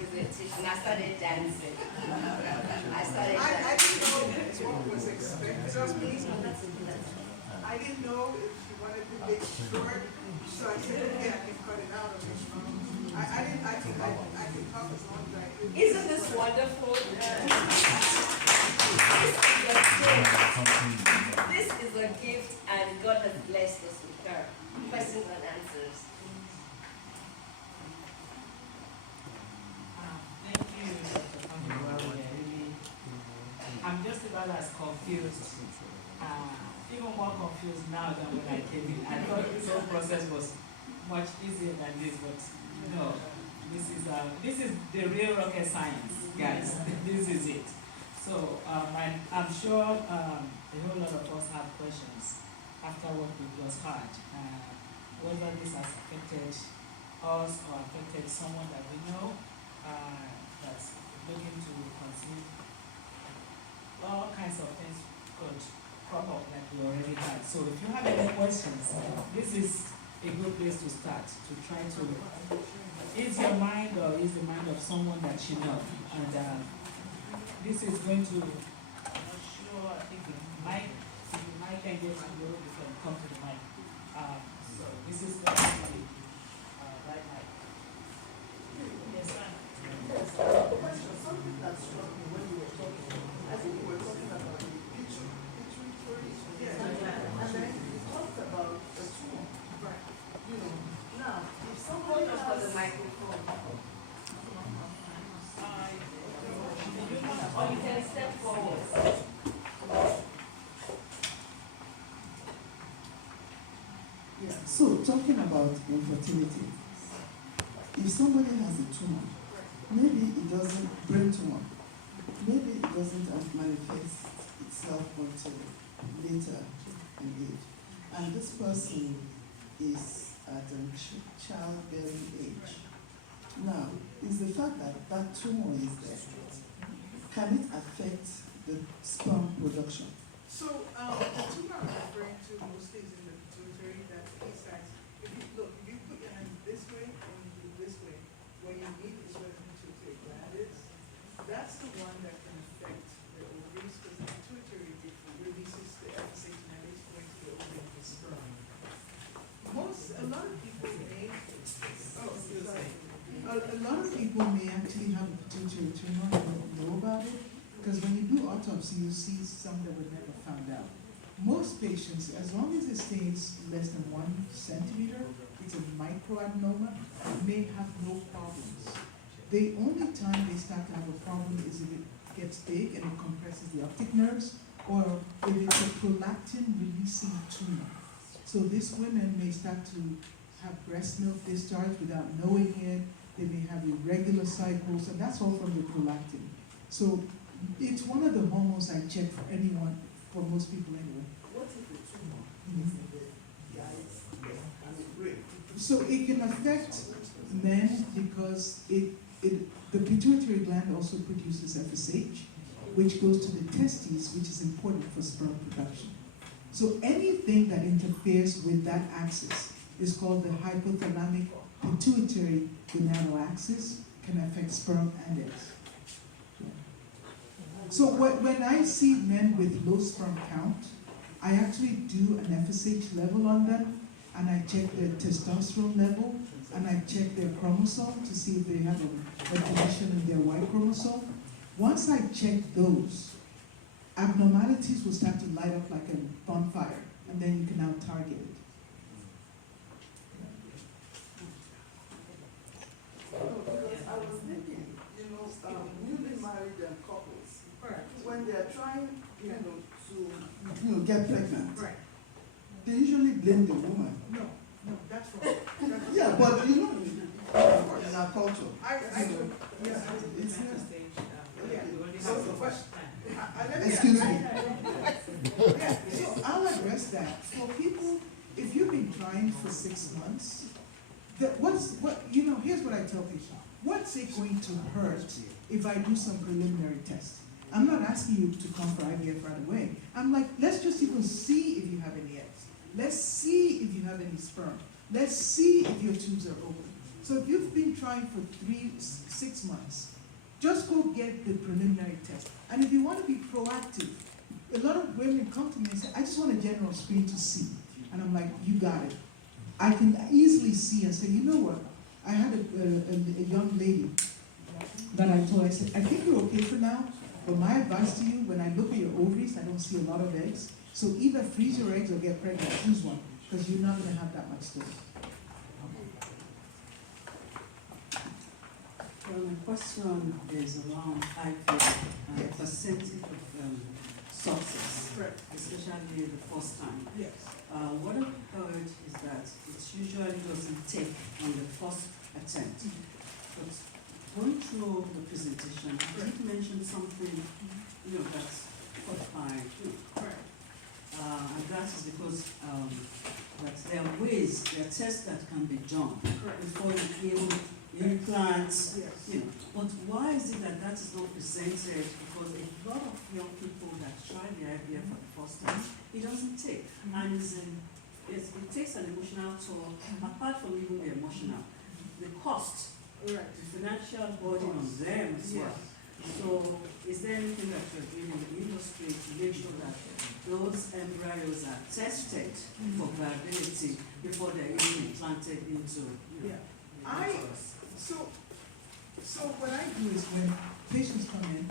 presentation. I started dancing. I didn't know what was expected of me. I didn't know if she wanted to make it short, so I said, okay, I can cut it out of it. I can talk as long as I can. Isn't this wonderful? This is a gift, and God has blessed us with her. Questions and answers. Thank you, Dr. Famuyiwa. I'm just about as confused, even more confused now than when I came in. I thought this whole process was much easier than this, but no. This is the real rocket science, guys. This is it. So I'm sure a whole lot of us have questions after what we just heard. Whether this has affected us or affected someone that we know that's looking to conceive. All kinds of things could crop up like we already had. So if you have any questions, this is a good place to start to try to ease your mind or ease the mind of someone that you know. And this is going to, I'm not sure, I think if the mic can get to you, you can come to the mic. So this is going to be right mic. Yes, sir. Something that struck me when you were talking, I think you were talking about the pituitary, and then you talked about the tumor. Right. You know, now, if somebody Hold on for the microphone. Or you can step forward. Yeah. So talking about infertility, if somebody has a tumor, maybe it doesn't brain tumor, maybe it doesn't manifest itself until later in age, and this person is at a childbearing age. Now, is the fact that that tumor is there, can it affect the sperm production? So, the tumor I'm referring to mostly is in the pituitary, that decides, if you put your hand this way and you do this way, when you meet is where the pituitary gland is, that's the one that can affect the ovaries, because the pituitary releases the FSH and it's going to the ovary for sperm. A lot of people may, A lot of people may actually have a pituitary tumor and don't know about it, because when you do autopsy, you see some that were never found out. Most patients, as long as it stays less than 1 centimeter, it's a microadenoma, may have no problems. The only time they start to have a problem is if it gets big and it compresses the optic nerves, or if it's a prolactin-releasing tumor. So these women may start to have breast milk discharge without knowing it. They may have irregular cycles, and that's all from the prolactin. So it's one of the hormones I check for anyone, for most people anyway. what if the tumor is in the guy's and the brain? So it can affect men because the pituitary gland also produces FSH, which goes to the testes, which is important for sperm production. So anything that interferes with that axis is called the hypothalamic pituitary gonadal axis, can affect sperm and eggs. So when I see men with low sperm count, I actually do an FSH level on them, and I check their testosterone level, and I check their chromosome to see if they have a deletion in their Y chromosome. Once I check those, abnormalities will start to light up like a bonfire, and then you can now target it. I was thinking, newly married couples, when they're trying, to get pregnant. right. They usually blame the woman. No, that's wrong. Yeah, but in our culture, Yes, it's not. So the question, let me Excuse me. Yeah, so I'll address that. For people, if you've been trying for 6 months, here's what I tell people. What's it going to hurt if I do some preliminary tests? I'm not asking you to come for IVF right away. I'm like, let's just even see if you have any eggs. Let's see if you have any sperm. Let's see if your tubes are open. So if you've been trying for 6 months, just go get the preliminary test. And if you want to be proactive, a lot of women come to me and say, I just want a general screen to see. And I'm like, you got it. I can easily see and say, you know what? I had a young lady that I told, I said, I think you're okay for now, but my advice to you, when I look at your ovaries, I don't see a lot of eggs. So either freeze your eggs or get pregnant, choose one, because you're not going to have that much storage. Well, my question is around IVF and percentage of success, especially the first time. Yes. What I've heard is that it usually doesn't take on the first attempt. But going through the presentation, you did mention something, that's qualified. And that is because that there are ways, there are tests that can be done before you build implants. But why is it that is not presented? Because a lot of young people that try the IVF for the first time, it doesn't take. And it takes an emotional toll, apart from even the emotional. The cost, the financial burden on them as well. So is there anything that you're doing in the industry to make sure that those embryos are tested for viability before they're even implanted into So what I do is when patients come in,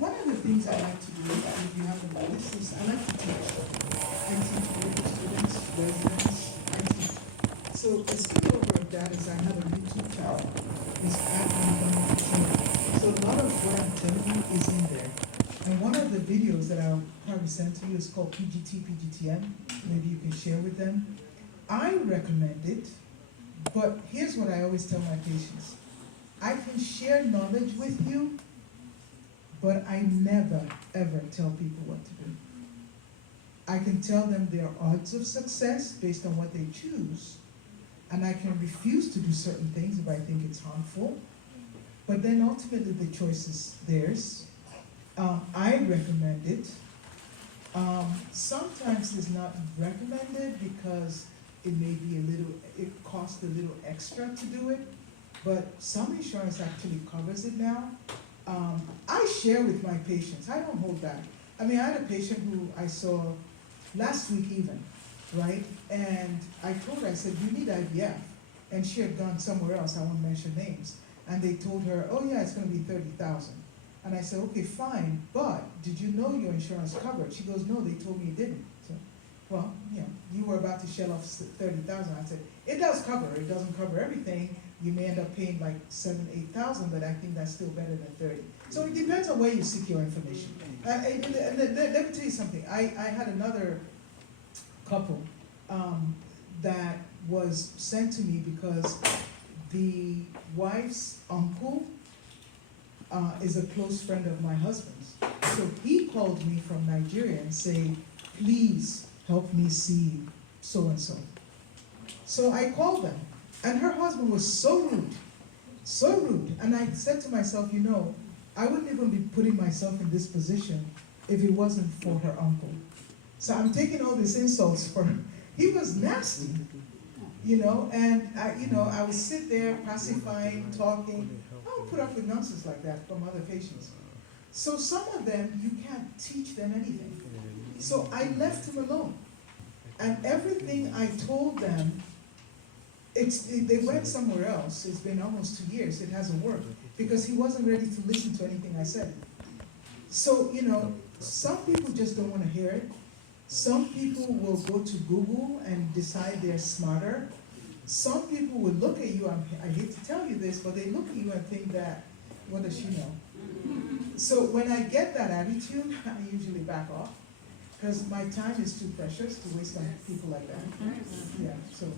one of the things I like to do, if you haven't noticed, is I like to teach. I teach medical students, residents, I teach. So the spillover of that is I have a YouTube channel. It's so a lot of what I'm telling you is in there. And one of the videos that I'll probably send to you is called PGTM. Maybe you can share with them. I recommend it, but here's what I always tell my patients. I can share knowledge with you, but I never, ever tell people what to do. I can tell them their odds of success based on what they choose, and I can refuse to do certain things if I think it's harmful, but then ultimately the choice is theirs. I recommend it. Sometimes it's not recommended because it may be it costs a little extra to do it, but some insurance actually covers it now. I share with my patients, I don't hold back. I mean, I had a patient who I saw last week even, right? And I told her, I said, you need IVF. And she had gone somewhere else, I won't mention names. And they told her, oh yeah, it's gonna be $30,000. And I said, okay, fine, but did you know your insurance covered? She goes, no, they told me it didn't. So, well, you were about to shell off $30,000. I said, it does cover, it doesn't cover everything. You may end up paying like $7,000, $8,000, but I think that's still better than 30. So it depends on where you seek your information. And let me tell you something. I had another couple that was sent to me because the wife's uncle is a close friend of my husband's. So he called me from Nigeria and said, please help me see so-and-so. So I called them, and her husband was so rude. And I said to myself, I wouldn't even be putting myself in this position if it wasn't for her uncle. So I'm taking all these insults for him. He was nasty, and I would sit there pacifying, talking. I would put up with nonsense like that from other patients. So some of them, you can't teach them anything. So I left him alone. And everything I told them, they went somewhere else. It's been almost 2 years. It hasn't worked because he wasn't ready to listen to anything I said. So, some people just don't want to hear it. Some people will go to Google and decide they're smarter. Some people will look at you, I hate to tell you this, but they look at you and think that, what does she know? So when I get that attitude, I usually back off, because my time is too precious to waste on people like that. Yeah, so.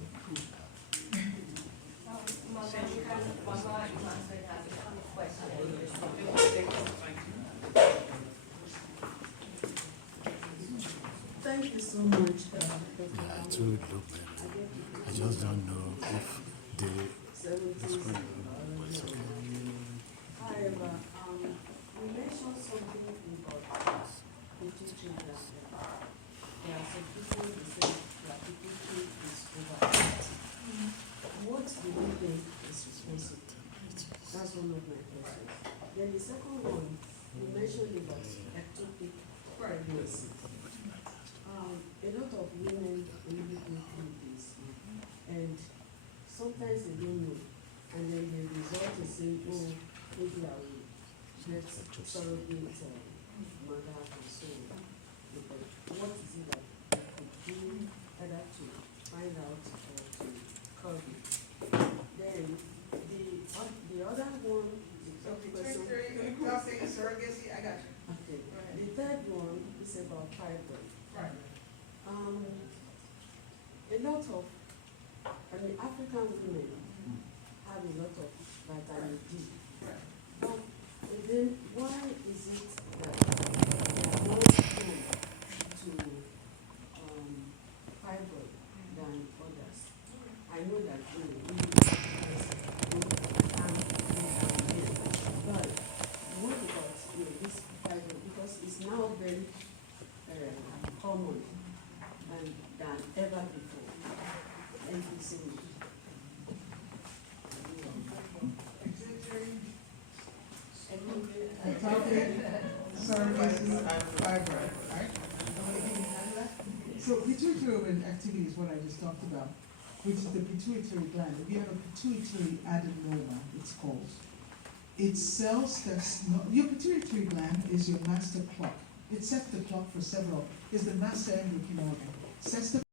Thank you so much. Yeah, it will look better. I just don't know if the screen was okay. However, you mentioned something about pituitary gland. There are some people who say that pituitary is overactive. What do you think is responsible? That's one of my questions. Then the second one, you mentioned about ectopic pregnancy. A lot of women really go through this, and sometimes they don't know, and then the result is saying, oh, maybe I will get surrogate mother and so on. But what is it that you could do either to find out or to curb it? Then the other one, surrogacy, I got you. okay. The third one is about fibroid. Right. A lot of, African women have a lot of vitamin D. But then why is it that they are more prone to fibroid than others? I know that but what about this fibroid? Because it's now very common than ever before. Thank you so much. Surrogacy, fibroid, right? So pituitary activity is what I just talked about, which is the pituitary gland. If you have a pituitary adenoma, it's called. It's cells that's not, your pituitary gland is your master clock. It sets the clock for several, is the master endocrine organ. Sets the